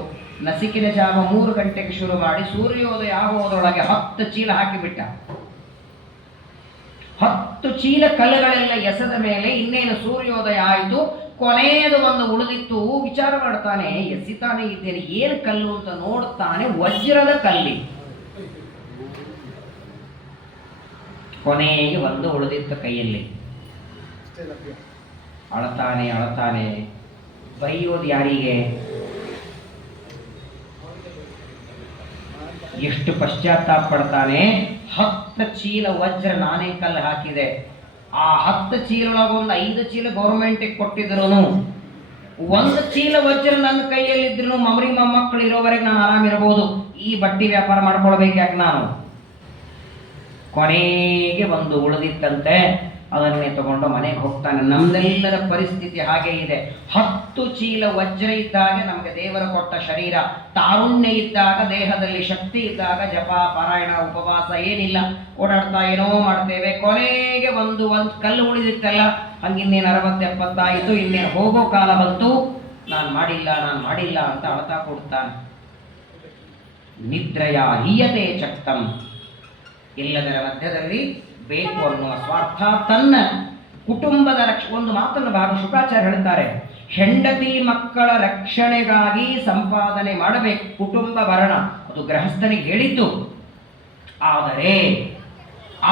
ನಸಿಕಿನ ಜಾವ 3 ಗಂಟೆಗೆ ಶುರು ಮಾಡಿ ಸೂರ್ಯೋದಯ ಆಗುವುದರೊಳಗೆ 10 ಚೀಲ ಹಾಕಿಬಿಟ್ಟ. 10 ಚೀಲ ಕಲ್ಲುಗಳೆಲ್ಲ ಎಸೆದ ಮೇಲೆ ಇನ್ನೇನು ಸೂರ್ಯೋದಯ ಆಯಿತು. ಕೊನೆಯದು ಒಂದು ಉಳಿದಿತ್ತು. ವಿಚಾರ ಮಾಡ್ತಾನೆ, ಎಸಿತಾನೆ ಇದ್ದೇನೆ, ಏನು ಕಲ್ಲು ಅಂತ ನೋಡ್ತಾನೆ, ವಜ್ರದ ಕಲ್ಲಿ. ಕೊನೆಗೆ ಒಂದು ಉಳಿದಿತ್ತು ಕೈಯಲ್ಲಿ. ಅಳತಾನೆ ಅಳತಾನೆ, ಬೈಯೋದು ಯಾರಿಗೆ? ಎಷ್ಟು ಪಶ್ಚಾತ್ತಾಪ ಪಡ್ತಾನೆ. 10 ಚೀಲ ವಜ್ರ ನಾನೇ ಕಲ್ಲು ಹಾಕಿದೆ. ಆ 10 ಚೀಲೊಳಗೆ ಒಂದು 5 ಚೀಲ ಗೌರ್ಮೆಂಟಿಗೆ ಕೊಟ್ಟಿದ್ರು, 1 ಚೀಲ ವಜ್ರ ನನ್ನ ಕೈಯಲ್ಲಿದ್ರು ಮಮರಿ ಮೊಮ್ಮಕ್ಕಳು ಇರೋವರೆಗೆ ನಾನು ಆರಾಮಿರಬಹುದು. ಈ ಬಟ್ಟಿ ವ್ಯಾಪಾರ ಮಾಡ್ಕೊಳ್ಬೇಕು ಯಾಕೆ ನಾನು? ಕೊನೆಗೆ ಒಂದು ಉಳಿದಿತ್ತಂತೆ, ಅದನ್ನೇ ತಗೊಂಡು ಮನೆಗೆ ಹೋಗ್ತಾನೆ. ನಮ್ದೆಲ್ಲರ ಪರಿಸ್ಥಿತಿ ಹಾಗೆ ಇದೆ. 10 ಚೀಲ ವಜ್ರ ಇದ್ದಾಗ ನಮಗೆ ದೇವರ ಕೊಟ್ಟ ಶರೀರ, ತಾರುಣ್ಯ ಇದ್ದಾಗ, ದೇಹದಲ್ಲಿ ಶಕ್ತಿ ಇದ್ದಾಗ ಜಪ ಪಾರಾಯಣ ಉಪವಾಸ ಏನಿಲ್ಲ, ಓಡಾಡ್ತಾ ಏನೋ ಮಾಡ್ತೇವೆ. ಕೊನೆಗೆ ಒಂದು ಕಲ್ಲು ಉಳಿದಿತ್ತಲ್ಲ, ಹಂಗಿನ್ನೇನು 60-70 ಆಯಿತು, ಇನ್ನೇನು ಹೋಗೋ ಕಾಲ ಬಂತು. ನಾನು ಮಾಡಿಲ್ಲ ಅಂತ ಅಳ್ತಾ ಕೊಡ್ತಾನೆ. ನಿದ್ರಯ ಹೀಯತೆ ಚಕ್ತಂ, ಎಲ್ಲದರ ಮಧ್ಯದಲ್ಲಿ ಬೇಕು ಅನ್ನುವ ಸ್ವಾರ್ಥ, ತನ್ನ ಕುಟುಂಬದ ಒಂದು ಮಾತನ್ನು ಭಾಗ ಶುಕಾಚಾರ್ಯ ಹೇಳ್ತಾರೆ, ಹೆಂಡತಿ ಮಕ್ಕಳ ರಕ್ಷಣೆಗಾಗಿ ಸಂಪಾದನೆ ಮಾಡಬೇಕು. ಕುಟುಂಬ ಭರಣ ಅದು ಗೃಹಸ್ಥನಿಗೆ ಹೇಳಿದ್ದು. ಆದರೆ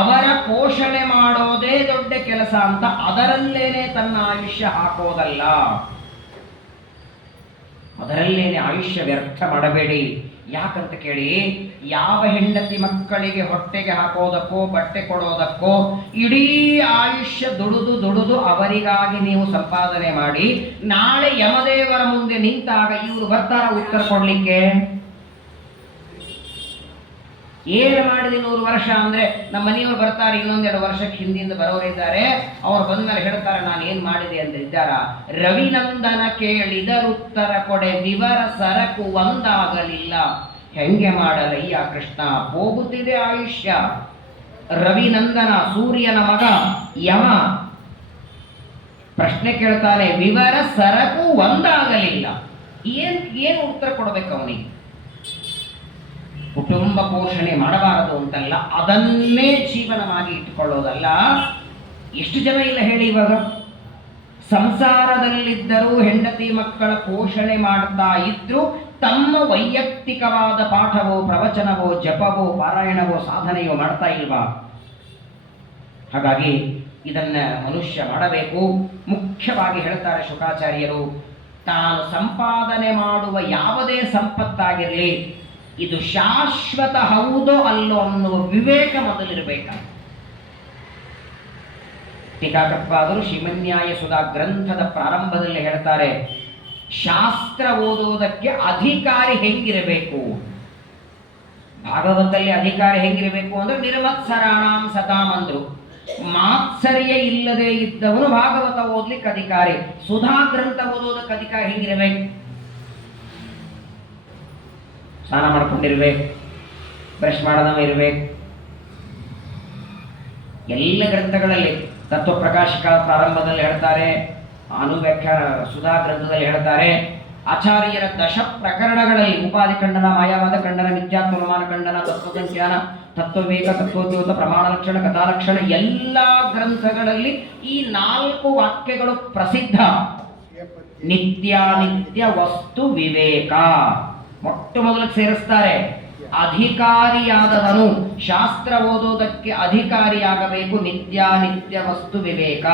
ಅವರ ಪೋಷಣೆ ಮಾಡೋದೇ ದೊಡ್ಡ ಕೆಲಸ ಅಂತ ಅದರಲ್ಲೇನೆ ತನ್ನ ಆಯುಷ್ಯ ಹಾಕೋದಲ್ಲ. ಅದರಲ್ಲೇನೆ ಆಯುಷ್ಯ ವ್ಯರ್ಥ ಮಾಡಬೇಡಿ. ಯಾಕಂತ ಕೇಳಿ, ಯಾವ ಹೆಂಡತಿ ಮಕ್ಕಳಿಗೆ ಹೊಟ್ಟೆಗೆ ಹಾಕೋದಕ್ಕೋ ಬಟ್ಟೆ ಕೊಡೋದಕ್ಕೋ ಇಡೀ ಆಯುಷ್ಯ ದುಡಿದು ಅವರಿಗಾಗಿ ನೀವು ಸಂಪಾದನೆ ಮಾಡಿ, ನಾಳೆ ಯಮದೇವರ ಮುಂದೆ ನಿಂತಾಗ ಇವರು ಬರ್ತಾರ ಉತ್ತರ ಕೊಡ್ಲಿಕ್ಕೆ? ಏನು ಮಾಡಿದೆ 100 ವರ್ಷ ಅಂದ್ರೆ, ನಮ್ಮ ಮನೆಯವರು ಬರ್ತಾರೆ, ಇನ್ನೊಂದೆರಡು ವರ್ಷಕ್ಕೆ ಹಿಂದಿಂದ ಬರೋರಿದ್ದಾರೆ, ಅವ್ರು ಬಂದ್ಮೇಲೆ ಹೇಳ್ತಾರೆ ನಾನು ಏನ್ ಮಾಡಿದೆ ಅಂತ ಇದ್ದಾರ. ರವಿನಂದನ ಕೇಳಿದರುತ್ತರ ಕೊಡೆ, ವಿವರ ಸರಕು ಒಂದಾಗಲಿಲ್ಲ. ಹೆಂಗೆ ಮಾಡಲಯ್ಯ ಕೃಷ್ಣ, ಹೋಗುತ್ತಿದೆ ಆಯುಷ್ಯ. ರವಿನಂದನ ಸೂರ್ಯನ ಮಗ ಯಮ ಪ್ರಶ್ನೆ ಕೇಳ್ತಾನೆ, ವಿವರ ಸರಕು ಒಂದಾಗಲಿಲ್ಲ. ಏನು ಉತ್ತರ ಕೊಡಬೇಕು ಅವನಿಗೆ? ಕುಟುಂಬ ಪೋಷಣೆ ಮಾಡಬಾರದು ಅಂತಲ್ಲ, ಅದನ್ನೇ ಜೀವನವಾಗಿ ಇಟ್ಟುಕೊಳ್ಳೋದಲ್ಲ. ಎಷ್ಟು ಜನ ಇಲ್ಲ ಹೇಳಿ, ಇವಾಗ ಸಂಸಾರದಲ್ಲಿದ್ದರೂ ಹೆಂಡತಿ ಮಕ್ಕಳ ಪೋಷಣೆ ಮಾಡ್ತಾ ಇದ್ರು, ತಮ್ಮ ವೈಯಕ್ತಿಕವಾದ ಪಾಠವೋ ಪ್ರವಚನವೋ ಜಪವೋ ಪಾರಾಯಣವೋ ಸಾಧನೆಯೋ ಮಾಡ್ತಾ ಇಲ್ವಾ? ಹಾಗಾಗಿ ಇದನ್ನ ಮನುಷ್ಯ ಮಾಡಬೇಕು. ಮುಖ್ಯವಾಗಿ ಹೇಳ್ತಾರೆ ಶುಕಾಚಾರ್ಯರು, ತಾನು ಸಂಪಾದನೆ ಮಾಡುವ ಯಾವುದೇ ಸಂಪತ್ತಾಗಿರಲಿ, ಇದು ಶಾಶ್ವತ ಹೌದೋ ಅಲ್ಲೋ ಅನ್ನುವ ವಿವೇಕ ಮೊದಲಿರಬೇಕು. ಟೀಕಾಕೃತ್ಪಾದರು ಶ್ರೀಮನ್ಯಾಯ ಸುಧಾ ಗ್ರಂಥದ ಪ್ರಾರಂಭದಲ್ಲಿ ಹೇಳ್ತಾರೆ, ಶಾಸ್ತ್ರ ಓದುವುದಕ್ಕೆ ಅಧಿಕಾರಿ ಹೆಂಗಿರಬೇಕು? ಭಾಗವತದಲ್ಲಿ ಅಧಿಕಾರಿ ಹೆಂಗಿರಬೇಕು ಅಂದ್ರೆ ನಿರ್ಮತ್ಸರಾಣಾಂ ಸತಾಂ ಅಂದ್ರು. ಮಾತ್ಸರ್ಯ ಇಲ್ಲದೆ ಇದ್ದವನು ಭಾಗವತ ಓದ್ಲಿಕ್ಕೆ ಅಧಿಕಾರಿ. ಸುಧಾ ಗ್ರಂಥ ಓದೋದಕ್ಕೆ ಅಧಿಕಾರಿ ಹೆಂಗಿರಬೇಕು? ಸ್ನಾನ ಮಾಡ್ಕೊಂಡಿರ್ಬೇಕು, ಬ್ರಷ್ ಮಾಡದವ ಇರ್ಬೇಕು. ಎಲ್ಲ ಗ್ರಂಥಗಳಲ್ಲಿ ತತ್ವ ಪ್ರಕಾಶಕ ಪ್ರಾರಂಭದಲ್ಲಿ ಹೇಳ್ತಾರೆ, ಅನುವ್ಯಾಖ್ಯಾನ ಸುಧಾ ಗ್ರಂಥದಲ್ಲಿ ಹೇಳ್ತಾರೆ, ಆಚಾರ್ಯರ 10 ಪ್ರಕರಣಗಳಲ್ಲಿ ಉಪಾಧಿ ಖಂಡನ, ಮಾಯಾವಾದ ಖಂಡನ, ನಿತ್ಯಾತ್ಮನುಮಾನ ಖಂಡನ, ತತ್ವಜ್ಞಾನ, ತತ್ವವೇಗ, ತತ್ವೋದ್ಯೋತ, ಪ್ರಮಾಣ ಲಕ್ಷಣ, ಕಥಾಲಕ್ಷಣ, ಎಲ್ಲ ಗ್ರಂಥಗಳಲ್ಲಿ ಈ 4 ವಾಕ್ಯಗಳು ಪ್ರಸಿದ್ಧ. ನಿತ್ಯಾನಿತ್ಯ ವಸ್ತು ವಿವೇಕ ಮೊಟ್ಟ ಮೊದಲು ಸೇರಿಸ್ತಾರೆ. ಅಧಿಕಾರಿಯಾದವನು ಶಾಸ್ತ್ರ ಓದೋದಕ್ಕೆ ಅಧಿಕಾರಿಯಾಗಬೇಕು. ನಿತ್ಯಾನಿತ್ಯ ವಸ್ತು ವಿವೇಕ,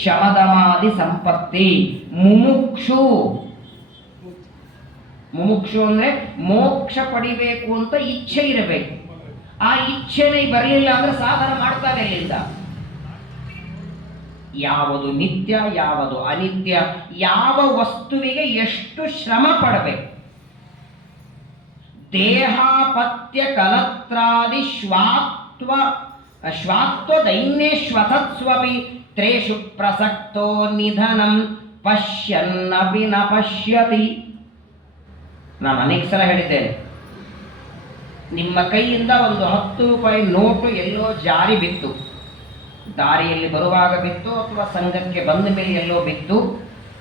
ಶಮದಮಾದಿ ಸಂಪತ್ತಿ, ಮುಮುಕ್ಷು. ಮುಮುಕ್ಷು ಅಂದ್ರೆ ಮೋಕ್ಷ ಪಡಿಬೇಕು ಅಂತ ಇಚ್ಛೆ ಇರಬೇಕು. ಆ ಇಚ್ಛೆನೇ ಬರಲಿಲ್ಲ ಅಂದ್ರೆ ಸಾಧನ ಮಾಡ್ತಾನೆ ಇಲ್ಲಿಂದ. ಯಾವುದು ನಿತ್ಯ, ಯಾವುದು ಅನಿತ್ಯ, ಯಾವ ವಸ್ತುವಿಗೆ ಎಷ್ಟು ಶ್ರಮ ಪಡಬೇಕು. ದೇಹಾಪತ್ಯ ಕಲತ್ರಾದಿ ಶ್ವಾತ್ವ ದೈನ್ಯೇಶ್ವತತ್ಸ್ವಪಿ ತ್ರೇಷು ಪ್ರಸಕ್ತೋ ನಿಧನಂ ಪಶ್ಯನ್ನಪಿ ನ ಪಶ್ಯತಿ. ನಾನು ಅನೇಕ ಸಲ ಹೇಳಿದ್ದೇನೆ, ನಿಮ್ಮ ಕೈಯಿಂದ ಒಂದು 10 ರೂಪಾಯಿ ನೋಟು ಎಲ್ಲೋ ಜಾರಿ ಬಿತ್ತು, ದಾರಿಯಲ್ಲಿ ಬರುವಾಗ ಬಿತ್ತು ಅಥವಾ ಸಂಘಕ್ಕೆ ಬಂದ ಮೇಲೆ ಎಲ್ಲೋ ಬಿತ್ತು,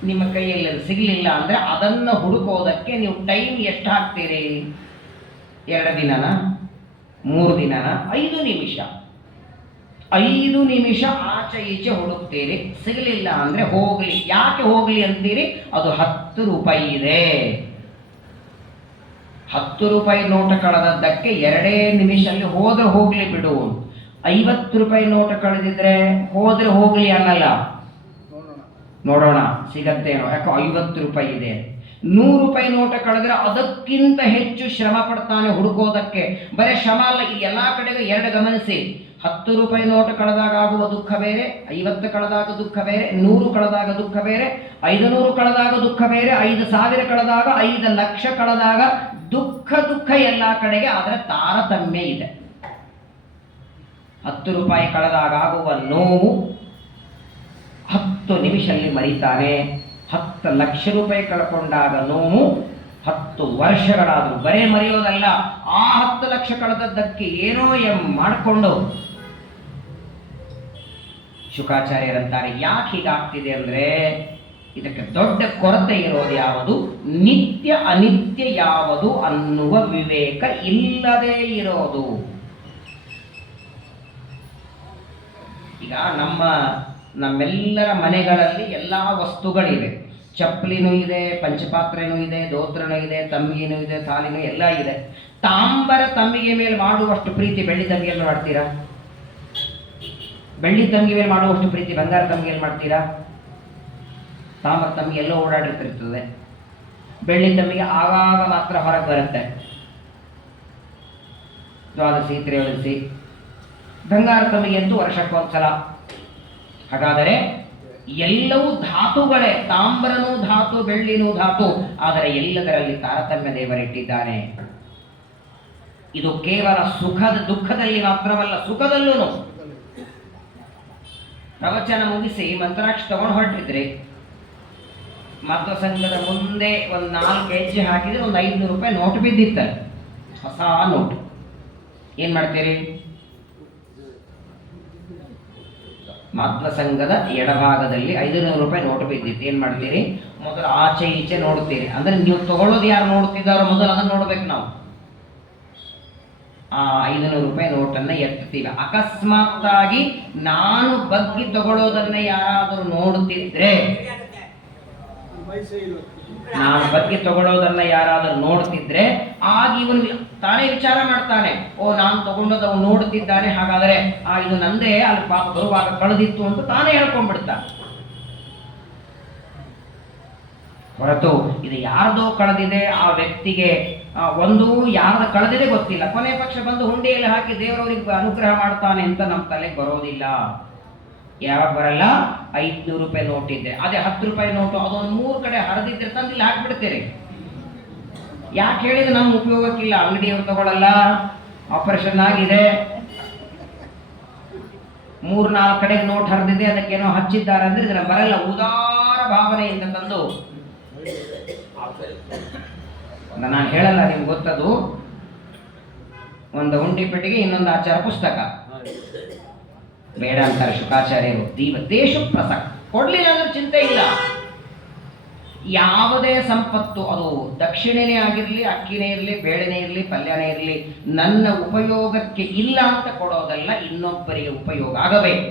ನಿಮ್ಮ ಕೈಯಲ್ಲಿ ಸಿಗಲಿಲ್ಲ ಅಂದರೆ ಅದನ್ನು ಹುಡುಕೋದಕ್ಕೆ ನೀವು ಟೈಮ್ ಎಷ್ಟು ಹಾಕ್ತೀರಿ? 2 ದಿನನ, 3 ದಿನನ, 5 ನಿಮಿಷ. 5 ನಿಮಿಷ ಆಚೆ ಈಚೆ ಹುಡುಕ್ತೀರಿ, ಸಿಗಲಿಲ್ಲ ಅಂದರೆ ಹೋಗಲಿ. ಯಾಕೆ ಹೋಗಲಿ ಅಂತೀರಿ? ಅದು 10 ರೂಪಾಯಿ ಇದೆ. 10 ರೂಪಾಯಿ ನೋಟ ಕಳೆದದ್ದಕ್ಕೆ 2 ನಿಮಿಷಲ್ಲಿ ಹೋದ್ರೆ ಹೋಗ್ಲಿ ಬಿಡು. 50 ರೂಪಾಯಿ ನೋಟ ಕಳೆದಿದ್ರೆ ಹೋದ್ರೆ ಹೋಗ್ಲಿ ಅನ್ನಲ್ಲ, ನೋಡೋಣ ಸಿಗತ್ತೇನೋ, ಯಾಕೋ 50 ರೂಪಾಯಿ ಇದೆ. 100 ರೂಪಾಯಿ ನೋಟ ಕಳೆದ್ರೆ ಅದಕ್ಕಿಂತ ಹೆಚ್ಚು ಶ್ರಮ ಪಡ್ತಾನೆ ಹುಡುಕೋದಕ್ಕೆ. ಬರೀ ಶ್ರಮ ಅಲ್ಲ, ಈ ಎಲ್ಲ ಕಡೆಗೂ 2 ಗಮನಿಸಿ. 10 ರೂಪಾಯಿ ನೋಟ ಕಳೆದಾಗ ಆಗುವ ದುಃಖ ಬೇರೆ, 50 ಕಳೆದಾಗ ದುಃಖ ಬೇರೆ, 100 ಕಳೆದಾಗ ದುಃಖ ಬೇರೆ, 500 ಕಳೆದಾಗ ದುಃಖ ಬೇರೆ, 5,000 ಕಳೆದಾಗ, 5 ಲಕ್ಷ ಕಳೆದಾಗ ದುಃಖ ಎಲ್ಲ ಕಡೆಗೆ. ಅದರ ತಾರತಮ್ಯ ಇದೆ. 10 ರೂಪಾಯಿ ಕಳೆದಾಗ ಆಗುವ ನೋವು 10 ನಿಮಿಷದಲ್ಲಿ ಮರಿತಾನೆ. 10 ಲಕ್ಷ ರೂಪಾಯಿ ಕಳ್ಕೊಂಡಾಗ ನೋವು 10 ವರ್ಷಗಳಾದರೂ. ಬರೇ ಮರೆಯೋದಲ್ಲ, ಆ 10 ಲಕ್ಷ ಕಳೆದದ್ದಕ್ಕೆ ಏನೋ ಮಾಡಿಕೊಂಡು. ಶುಕಾಚಾರ್ಯರಂತಾರೆ, ಯಾಕೆ ಹೀಗಾಗ್ತಿದೆ ಅಂದರೆ ಇದಕ್ಕೆ ದೊಡ್ಡ ಕೊರತೆ ಇರೋದು ಯಾವುದು? ನಿತ್ಯ ಅನಿತ್ಯ ಯಾವುದು ಅನ್ನುವ ವಿವೇಕ ಇಲ್ಲದೇ ಇರೋದು. ಈಗ ನಮ್ಮೆಲ್ಲರ ಮನೆಗಳಲ್ಲಿ ಎಲ್ಲ ವಸ್ತುಗಳಿವೆ. ಚಪ್ಪಲಿನೂ ಇದೆ, ಪಂಚಪಾತ್ರೆನೂ ಇದೆ, ದೋತ್ರನೂ ಇದೆ, ತಂಬಿಗೆನೂ ಇದೆ, ಥಾಲಿನೂ ಎಲ್ಲ ಇದೆ. ತಾಂಬರ ತಂಬಿಗೆ ಮೇಲೆ ಮಾಡುವಷ್ಟು ಪ್ರೀತಿ ಬೆಳ್ಳಿ ತಂಬಿಗೆ ಮೇಲೆ ಮಾಡ್ತೀರಾ? ಬೆಳ್ಳಿ ತಂಬಿಗೆ ಮೇಲೆ ಮಾಡುವಷ್ಟು ಪ್ರೀತಿ ಬಂಗಾರ ತಂಬಿಗೆಯಲ್ಲಿ ಮಾಡ್ತೀರಾ? ತಾಮ್ರ ತಂಬಿಗೆ ಎಲ್ಲೋ ಓಡಾಡಿರ್ತಿರ್ತದೆ. ಬೆಳ್ಳಿ ತಂಬಿಗೆ ಆಗಾಗ ಮಾತ್ರ ಹೊರಗೆ ಬರುತ್ತೆ, ದ್ವಾದಶಿ ತ್ರಯೋದಶಿ. ಬಂಗಾರ ತಂಬಿಗೆ ಅಂತೂ ವರ್ಷಕ್ಕೊಂದ್ಸಲ. ಹಾಗಾದರೆ ಎಲ್ಲವೂ ಧಾತುಗಳೇ. ತಾಮ್ರನೂ ಧಾತು, ಬೆಳ್ಳಿನೂ ಧಾತು. ಆದರೆ ಎಲ್ಲದರಲ್ಲಿ ತಾರತಮ್ಯ ದೇವರಿಟ್ಟಿದ್ದಾನೆ. ಇದು ಕೇವಲ ದುಃಖದಲ್ಲಿ ಮಾತ್ರವಲ್ಲ, ಸುಖದಲ್ಲೂ. ಪ್ರವಚನ ಮುಗಿಸಿ ಮಂತ್ರಾಕ್ಷಿ ತಗೊಂಡು ಹೊರಟಿದ್ರಿ, ಮಧ್ವ ಸಂಘದ ಮುಂದೆ ಒಂದು 4 ಹೆಜ್ಜೆ ಹಾಕಿದ್ರೆ ಒಂದು 500 ರೂಪಾಯಿ ನೋಟ್ ಬಿದ್ದಿತ್ತ, ಹೊಸ ನೋಟ್. ಏನ್ ಮಾಡ್ತೀರಿ? ಮಧ್ವ ಸಂಘದ ಎಡಭಾಗದಲ್ಲಿ 500 ರೂಪಾಯಿ ನೋಟ್ ಬಿದ್ದಿತ್ತು. ಏನ್ ಮಾಡ್ತೀರಿ? ಮೊದಲು ಆಚೆ ಈಚೆ ನೋಡ್ತೀರಿ. ಅಂದ್ರೆ ನೀವು ತಗೊಳ್ಳೋದು ಯಾರು ನೋಡ್ತಿದ್ದಾರೋ ಮೊದಲು ಅದನ್ನ ನೋಡ್ಬೇಕು ನಾವು. ಆ 500 ರೂಪಾಯಿ ನೋಟನ್ನ ಎತ್ತುತ್ತೀವಿ. ಅಕಸ್ಮಾತ್ತಾಗಿ ನಾನು ಬಗ್ಗಿ ತಗೊಳ್ಳೋದನ್ನ ಯಾರಾದರೂ ನೋಡುತ್ತಿದ್ರೆ, ಆಗ ಇವನು ತಾನೇ ವಿಚಾರ ಮಾಡ್ತಾನೆ, ಓ ನಾನು ತಗೊಂಡದ್ದು ಅವನು ನೋಡುತ್ತಿದ್ದಾನೆ, ಹಾಗಾದರೆ ಇದು ನಂದೇ, ಅಲ್ಲಿ ಪಾಪ ಬರುವಾಗ ಕಳೆದಿತ್ತು ಅಂತ ತಾನೇ ಹೇಳ್ಕೊಂಡ್ಬಿಡ್ತಾನೆ. ಹೊರತು ಇದು ಯಾರ್ದೋ ಕಳೆದಿದೆ, ಆ ವ್ಯಕ್ತಿಗೆ ಒಂದು ಯಾರ್ದು ಕಳೆದಿದೆ ಗೊತ್ತಿಲ್ಲ, ಕೊನೆ ಪಕ್ಷ ಬಂದು ಹುಂಡಿಯಲ್ಲಿ ಹಾಕಿ ದೇವರವರಿಗೆ ಅನುಗ್ರಹ ಮಾಡ್ತಾನೆ ಅಂತ ನಮ್ಮ ತಲೆಗೆ ಬರೋದಿಲ್ಲ. ಯಾವಾಗ ಬರಲ್ಲ? 500 ರೂಪಾಯಿ ನೋಟ್ ಇದೆ, ಅದೇ 10 ರೂಪಾಯಿ ನೋಟು ಅದೊಂದು 3 ಕಡೆ ಹರಿದಿದ್ರೆ ತಂದು ಇಲ್ಲಿ ಹಾಕ್ಬಿಡ್ತೀರಿ. ಯಾಕೆ ಹೇಳಿದ್ರೆ ನಮ್ಮ ಉಪಯೋಗಕ್ಕಿಲ್ಲ, ಅಂಗಡಿಯವರು ತಗೊಳ್ಳಲ್ಲ, ಆಪರೇಷನ್ ಆಗಿದೆ, 3-4 ಕಡೆಗೆ ನೋಟ್ ಹರಿದಿದೆ, ಅದಕ್ಕೇನೋ ಹಚ್ಚಿದ್ದಾರೆ ಅಂದ್ರೆ ಇದನ್ನ ಬರಲ್ಲ. ಉದಾರ ಭಾವನೆಯಿಂದ ತಂದು ನಾನು ಹೇಳಲ್ಲ, ನಿಮ್ಗೆ ಗೊತ್ತದು. ಒಂದು ಹುಂಡಿ ಪೆಟ್ಟಿಗೆ, ಇನ್ನೊಂದು ಆಚಾರ ಪುಸ್ತಕ ಬೇಡ ಅಂತಾರೆ ಶುಕಾಚಾರ್ಯರು. ದೇಶ ಪ್ರಸಕ್ತ ಕೊಡ್ಲಿಲ್ಲ ಅಂದ್ರೆ ಚಿಂತೆ ಇಲ್ಲ. ಯಾವುದೇ ಸಂಪತ್ತು, ಅದು ದಕ್ಷಿಣೆನೇ ಆಗಿರಲಿ, ಅಕ್ಕಿನೇ ಇರಲಿ, ಬೇಳೆನೇ ಇರಲಿ, ಪಲ್ಯನೇ ಇರಲಿ, ನನ್ನ ಉಪಯೋಗಕ್ಕೆ ಇಲ್ಲ ಅಂತ ಕೊಡೋದಲ್ಲ, ಇನ್ನೊಬ್ಬರಿಗೆ ಉಪಯೋಗ ಆಗಬೇಕು.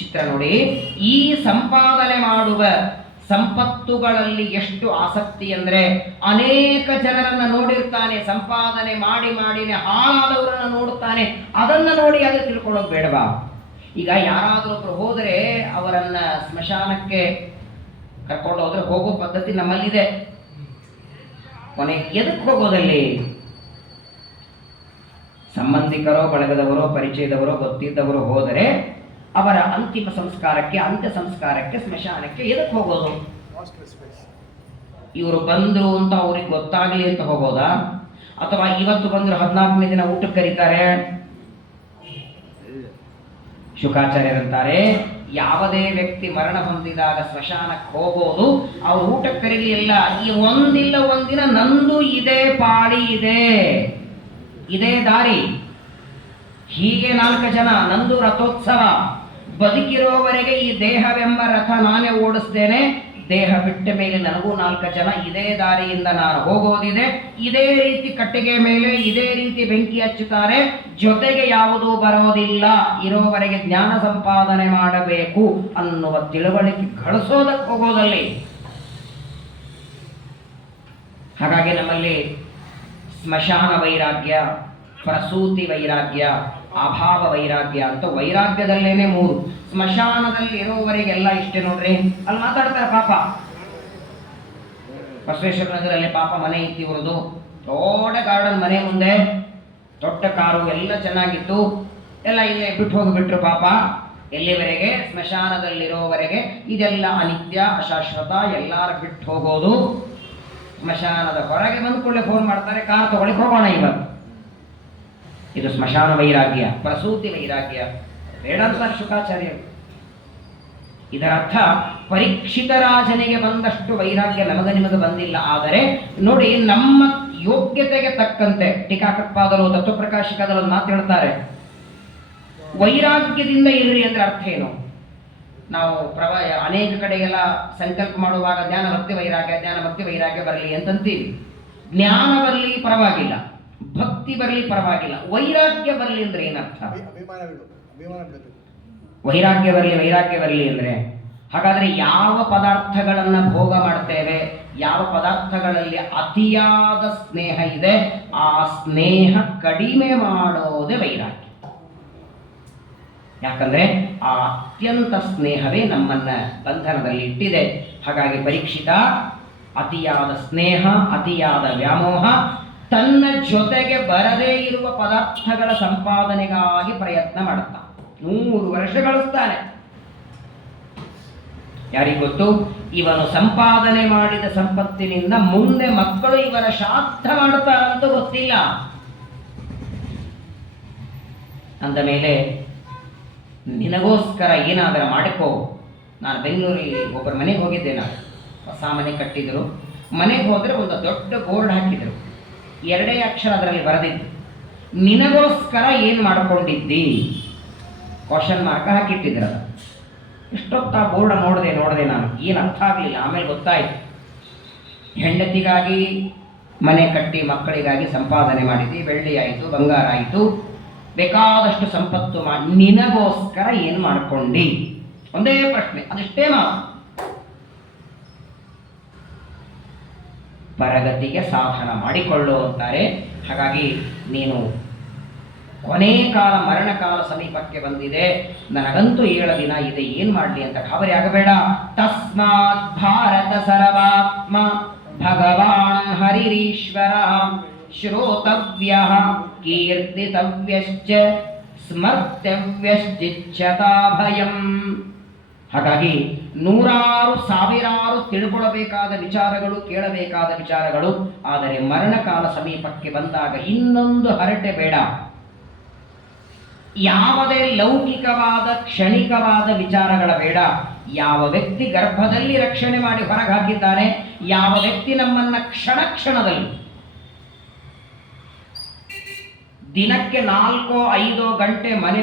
ಚಿತ್ರ ನೋಡಿ, ಈ ಸಂಪಾದನೆ ಮಾಡುವ ಸಂಪತ್ತುಗಳಲ್ಲಿ ಎಷ್ಟು ಆಸಕ್ತಿ ಅಂದ್ರೆ, ಅನೇಕ ಜನರನ್ನ ನೋಡಿರ್ತಾನೆ, ಸಂಪಾದನೆ ಮಾಡಿನೇ ಹಾಳಾದವರನ್ನ ನೋಡುತ್ತಾನೆ, ಅದನ್ನ ನೋಡಿ ಅದು ತಿಳ್ಕೊಳ್ಳೋದು ಬೇಡವಾ? ಈಗ ಯಾರಾದ್ರೂ ಒಬ್ರು ಹೋದರೆ ಅವರನ್ನ ಸ್ಮಶಾನಕ್ಕೆ ಕರ್ಕೊಂಡು ಹೋದ್ರೆ ಹೋಗೋ ಪದ್ಧತಿ ನಮ್ಮಲ್ಲಿದೆ. ಕೊನೆಗೆ ಎದಕ್ಕೆ ಹೋಗೋದಲ್ಲಿ? ಸಂಬಂಧಿಕರೋ, ಬಳಗದವರೋ, ಪರಿಚಯದವರೋ, ಗೊತ್ತಿದ್ದವರು ಹೋದರೆ ಅವರ ಅಂತಿಮ ಸಂಸ್ಕಾರಕ್ಕೆ, ಅಂತ್ಯ ಸಂಸ್ಕಾರಕ್ಕೆ, ಸ್ಮಶಾನಕ್ಕೆ ಎದಕ್ಕೆ ಹೋಗೋದು? ಇವರು ಬಂದ್ರು ಅಂತ ಅವ್ರಿಗೆ ಗೊತ್ತಾಗಲಿ ಅಂತ ಹೋಗೋದಾ? ಅಥವಾ ಇವತ್ತು ಬಂದ್ರು 14ನೇ ದಿನ ಊಟಕ್ಕೆ ಕರೀತಾರೆ? ಶುಕಾಚಾರ್ಯರಂತಾರೆ, ಯಾವುದೇ ವ್ಯಕ್ತಿ ಮರಣ ಹೊಂದಿದಾಗ ಸ್ಮಶಾನಕ್ಕೆ ಹೋಗೋದು, ಅವ್ರು ಊಟಕ್ಕೆ ಕರೀಲಿಲ್ಲ, ಈ ಒಂದಿಲ್ಲ ಒಂದಿನ ನಂದು ಇದೇ ಪಾಳಿ ಇದೆ, ಇದೇ ದಾರಿ. ಹೀಗೆ 4 ಜನ, ನಂದು ರಥೋತ್ಸವ, ಬದುಕಿರೋವರೆಗೆ ಈ ದೇಹವೆಂಬ ರಥ ನಾನೇ ಓಡಿಸ್ತೇನೆ, ದೇಹ ಬಿಟ್ಟ ಮೇಲೆ ನನಗೂ 4 ಜನ ಇದೇ ದಾರಿಯಿಂದ ನಾನು ಹೋಗೋದಿದೆ, ಇದೇ ರೀತಿ ಕಟ್ಟಿಗೆ ಮೇಲೆ ಇದೇ ರೀತಿ ಬೆಂಕಿ ಹಚ್ಚುತ್ತಾರೆ, ಜೊತೆಗೆ ಯಾವುದೂ ಬರೋದಿಲ್ಲ, ಇರೋವರೆಗೆ ಜ್ಞಾನ ಸಂಪಾದನೆ ಮಾಡಬೇಕು ಅನ್ನುವ ತಿಳುವಳಿಕೆ ಗಳಿಸೋದಕ್ಕೆ ಹೋಗೋದಲ್ಲಿ. ಹಾಗಾಗಿ ನಮ್ಮಲ್ಲಿ ಸ್ಮಶಾನ ವೈರಾಗ್ಯ, ಪ್ರಸೂತಿ ವೈರಾಗ್ಯ, ಅಭಾವ ವೈರಾಗ್ಯ ಅಂತ ವೈರಾಗ್ಯದಲ್ಲೇನೆ 3. ಸ್ಮಶಾನದಲ್ಲಿ ಇರೋವರೆಗೆಲ್ಲ ಇಷ್ಟೇ ನೋಡ್ರಿ. ಅಲ್ಲಿ ಮಾತಾಡ್ತಾರೆ ಪಾಪ, ಬಸವೇಶ್ವರ ನಗರಲ್ಲಿ ಪಾಪ ಮನೆ ಇತ್ತು ಇವ್ರದು, ದೊಡ್ಡ ಗಾರ್ಡನ್, ಮನೆ ಮುಂದೆ ದೊಡ್ಡ ಕಾರು ಎಲ್ಲ ಚೆನ್ನಾಗಿತ್ತು, ಎಲ್ಲ ಇಲ್ಲೇ ಬಿಟ್ಟು ಹೋಗಿಬಿಟ್ರು ಪಾಪ. ಎಲ್ಲಿವರೆಗೆ? ಸ್ಮಶಾನದಲ್ಲಿರೋವರೆಗೆ ಇದೆಲ್ಲ ಅನಿತ್ಯ ಅಶಾಶ್ವತ, ಎಲ್ಲಾರು ಬಿಟ್ಟು ಹೋಗೋದು. ಸ್ಮಶಾನದ ಹೊರಗೆ ಬಂದ ಕೂಡಲೇ ಫೋನ್ ಮಾಡ್ತಾರೆ, ಕಾರ್ ತಗೊಳ್ಳಿ ಹೋಗೋಣ ಇವತ್ತು. ಇದು ಸ್ಮಶಾನ ವೈರಾಗ್ಯ, ಪ್ರಸೂತಿ ವೈರಾಗ್ಯ. ಬೇಡ ಅಂತಾರೆ ಶುಕಾಚಾರ್ಯರು. ಇದರ ಅರ್ಥ ಪರೀಕ್ಷಿತ ರಾಜನಿಗೆ ಬಂದಷ್ಟು ವೈರಾಗ್ಯ ನಮಗೆ ನಿಮಗೆ ಬಂದಿಲ್ಲ. ಆದರೆ ನೋಡಿ, ನಮ್ಮ ಯೋಗ್ಯತೆಗೆ ತಕ್ಕಂತೆ ಟೀಕಾಕೃತ್ಪಾದರು ತತ್ವಪ್ರಕಾಶಿಕದಲ್ಲಿ ಒಂದು ಮಾತು ಹೇಳ್ತಾರೆ, ವೈರಾಗ್ಯದಿಂದ ಇರ್ರಿ ಅಂದ್ರೆ ಅರ್ಥ ಏನು? ನಾವು ಅನೇಕ ಕಡೆಗೆಲ್ಲ ಸಂಕಲ್ಪ ಮಾಡುವಾಗ ಜ್ಞಾನ ಭಕ್ತಿ ವೈರಾಗ್ಯ, ಜ್ಞಾನ ಭಕ್ತಿ ವೈರಾಗ್ಯ ಬರಲಿ ಅಂತಂತೀವಿ. ಜ್ಞಾನ ಬರಲಿ ಪರವಾಗಿಲ್ಲ, ಭಕ್ತಿ ಬರಲಿ ಪರವಾಗಿಲ್ಲ, ವೈರಾಗ್ಯ ಬರಲಿ ಅಂದ್ರೆ ಏನರ್ಥ? ವೈರಾಗ್ಯ ಬರಲಿ ಅಂದ್ರೆ ಹಾಗಾದ್ರೆ ಯಾವ ಪದಾರ್ಥಗಳನ್ನ ಭೋಗ ಮಾಡ್ತೇವೆ, ಯಾವ ಪದಾರ್ಥಗಳಲ್ಲಿ ಅತಿಯಾದ ಸ್ನೇಹ ಇದೆ, ಆ ಸ್ನೇಹ ಕಡಿಮೆ ಮಾಡೋದೇ ವೈರಾಗ್ಯ. ಯಾಕಂದ್ರೆ ಆ ಅತ್ಯಂತ ಸ್ನೇಹವೇ ನಮ್ಮನ್ನ ಬಂಧನದಲ್ಲಿ ಇಟ್ಟಿದೆ. ಹಾಗಾಗಿ ಪರೀಕ್ಷಿತ ಅತಿಯಾದ ಸ್ನೇಹ, ಅತಿಯಾದ ವ್ಯಾಮೋಹ, ತನ್ನ ಜೊತೆಗೆ ಬರದೇ ಇರುವ ಪದಾರ್ಥಗಳ ಸಂಪಾದನೆಗಾಗಿ ಪ್ರಯತ್ನ ಮಾಡುತ್ತಾ 100 ವರ್ಷ ಗಳಿಸ್ತಾನೆ. ಯಾರಿಗೊತ್ತು, ಇವನು ಸಂಪಾದನೆ ಮಾಡಿದ ಸಂಪತ್ತಿನಿಂದ ಮುಂದೆ ಮಕ್ಕಳು ಇವನ ಶ್ರಾದ್ದ ಮಾಡುತ್ತಾರಂತೂ ಗೊತ್ತಿಲ್ಲ. ಅಂದ ಮೇಲೆ ನಿನಗೋಸ್ಕರ ಏನಾದರೂ ಮಾಡಿಕೋ. ನಾನು ಬೆಂಗಳೂರಿಗೆ ಒಬ್ಬರ ಮನೆಗೆ ಹೋಗಿದ್ದೆ. ನಾನು ಹೊಸ ಮನೆ ಕಟ್ಟಿದ್ರು. ಮನೆಗೆ ಹೋದರೆ ಒಂದು ದೊಡ್ಡ ಬೋರ್ಡ್ ಹಾಕಿದ್ರು, 2 ಅಕ್ಷರ ಅದರಲ್ಲಿ ಬರೆದಿದ್ದು, ನಿನಗೋಸ್ಕರ ಏನು ಮಾಡಿಕೊಂಡಿದ್ದಿ? Question mark ಹಾಕಿಟ್ಟಿದ್ರು. ಅದು ಇಷ್ಟೊತ್ತ ಬೋರ್ಡ್ ನೋಡಿದೆ ನಾನು, ಏನು ಅರ್ಥ ಆಗಲಿಲ್ಲ. ಆಮೇಲೆ ಗೊತ್ತಾಯ್ತು, ಹೆಂಡತಿಗಾಗಿ ಮನೆ ಕಟ್ಟಿ ಮಕ್ಕಳಿಗಾಗಿ ಸಂಪಾದನೆ ಮಾಡಿದ್ದಿ, ಬೆಳ್ಳಿ ಆಯಿತು, ಬಂಗಾರ ಆಯಿತು, ಬೇಕಾದಷ್ಟು ಸಂಪತ್ತು ಮಾಡಿ ನಿನಗೋಸ್ಕರ ಏನು ಮಾಡ್ಕೊಂಡಿ? ಒಂದೇ ಪ್ರಶ್ನೆ, ಅದಿಷ್ಟೇ ಮಾತು. ಪರಗತಿಗೆ ಸಾಧನ ಮಾಡಿಕೊಳ್ಳು ಅಂತಾರೆ. ಹಾಗಾಗಿ ನೀನು ಕೊನೆ ಕಾಲ, ಮರಣಕಾಲ ಸಮೀಪಕ್ಕೆ ಬಂದಿದೆ, ನನಗಂತೂ 7 ದಿನ ಇದೆ, ಏನ್ ಮಾಡ್ಲಿ ಅಂತ ಗಾಬರಿ ಆಗಬೇಡ. ತಸ್ಮಾತ್ ಭಾರತ ಸರ್ವಾತ್ಮ ಭಗವಾನ್ ಹರಿರೀಶ್ವರ ಶ್ರೋತವ್ಯ ಕೀರ್ತಿತವ್ಯಶ್ಚ ಸ್ಮರ್ತವ್ಯಶ್ಚಿಚ್ಛತಾ ಭಯಂ. ಹಾಗಾಗಿ 100 ಸಾವಿರಾರು ತಿಳ್ಕೊಳ್ಳಬೇಕಾದ ವಿಚಾರಗಳು, ಕೇಳಬೇಕಾದ ವಿಚಾರಗಳು. ಆದರೆ ಮರಣಕಾಲ ಸಮೀಪಕ್ಕೆ ಬಂದಾಗ ಇನ್ನೊಂದು ಹರಟೆ ಬೇಡ. ಯಾವುದೇ ಲೌಕಿಕವಾದ ಕ್ಷಣಿಕವಾದ ವಿಚಾರಗಳ ಬೇಡ. ಯಾವ ವ್ಯಕ್ತಿ ಗರ್ಭದಲ್ಲಿ ರಕ್ಷಣೆ ಮಾಡಿ ಹೊರಗೆ ಹಾಕಿದ್ದಾನೆ, ಯಾವ ವ್ಯಕ್ತಿ ನಮ್ಮನ್ನ ಕ್ಷಣದಲ್ಲಿ ದಿನಕ್ಕೆ 4-5 ಗಂಟೆ ಮನೆ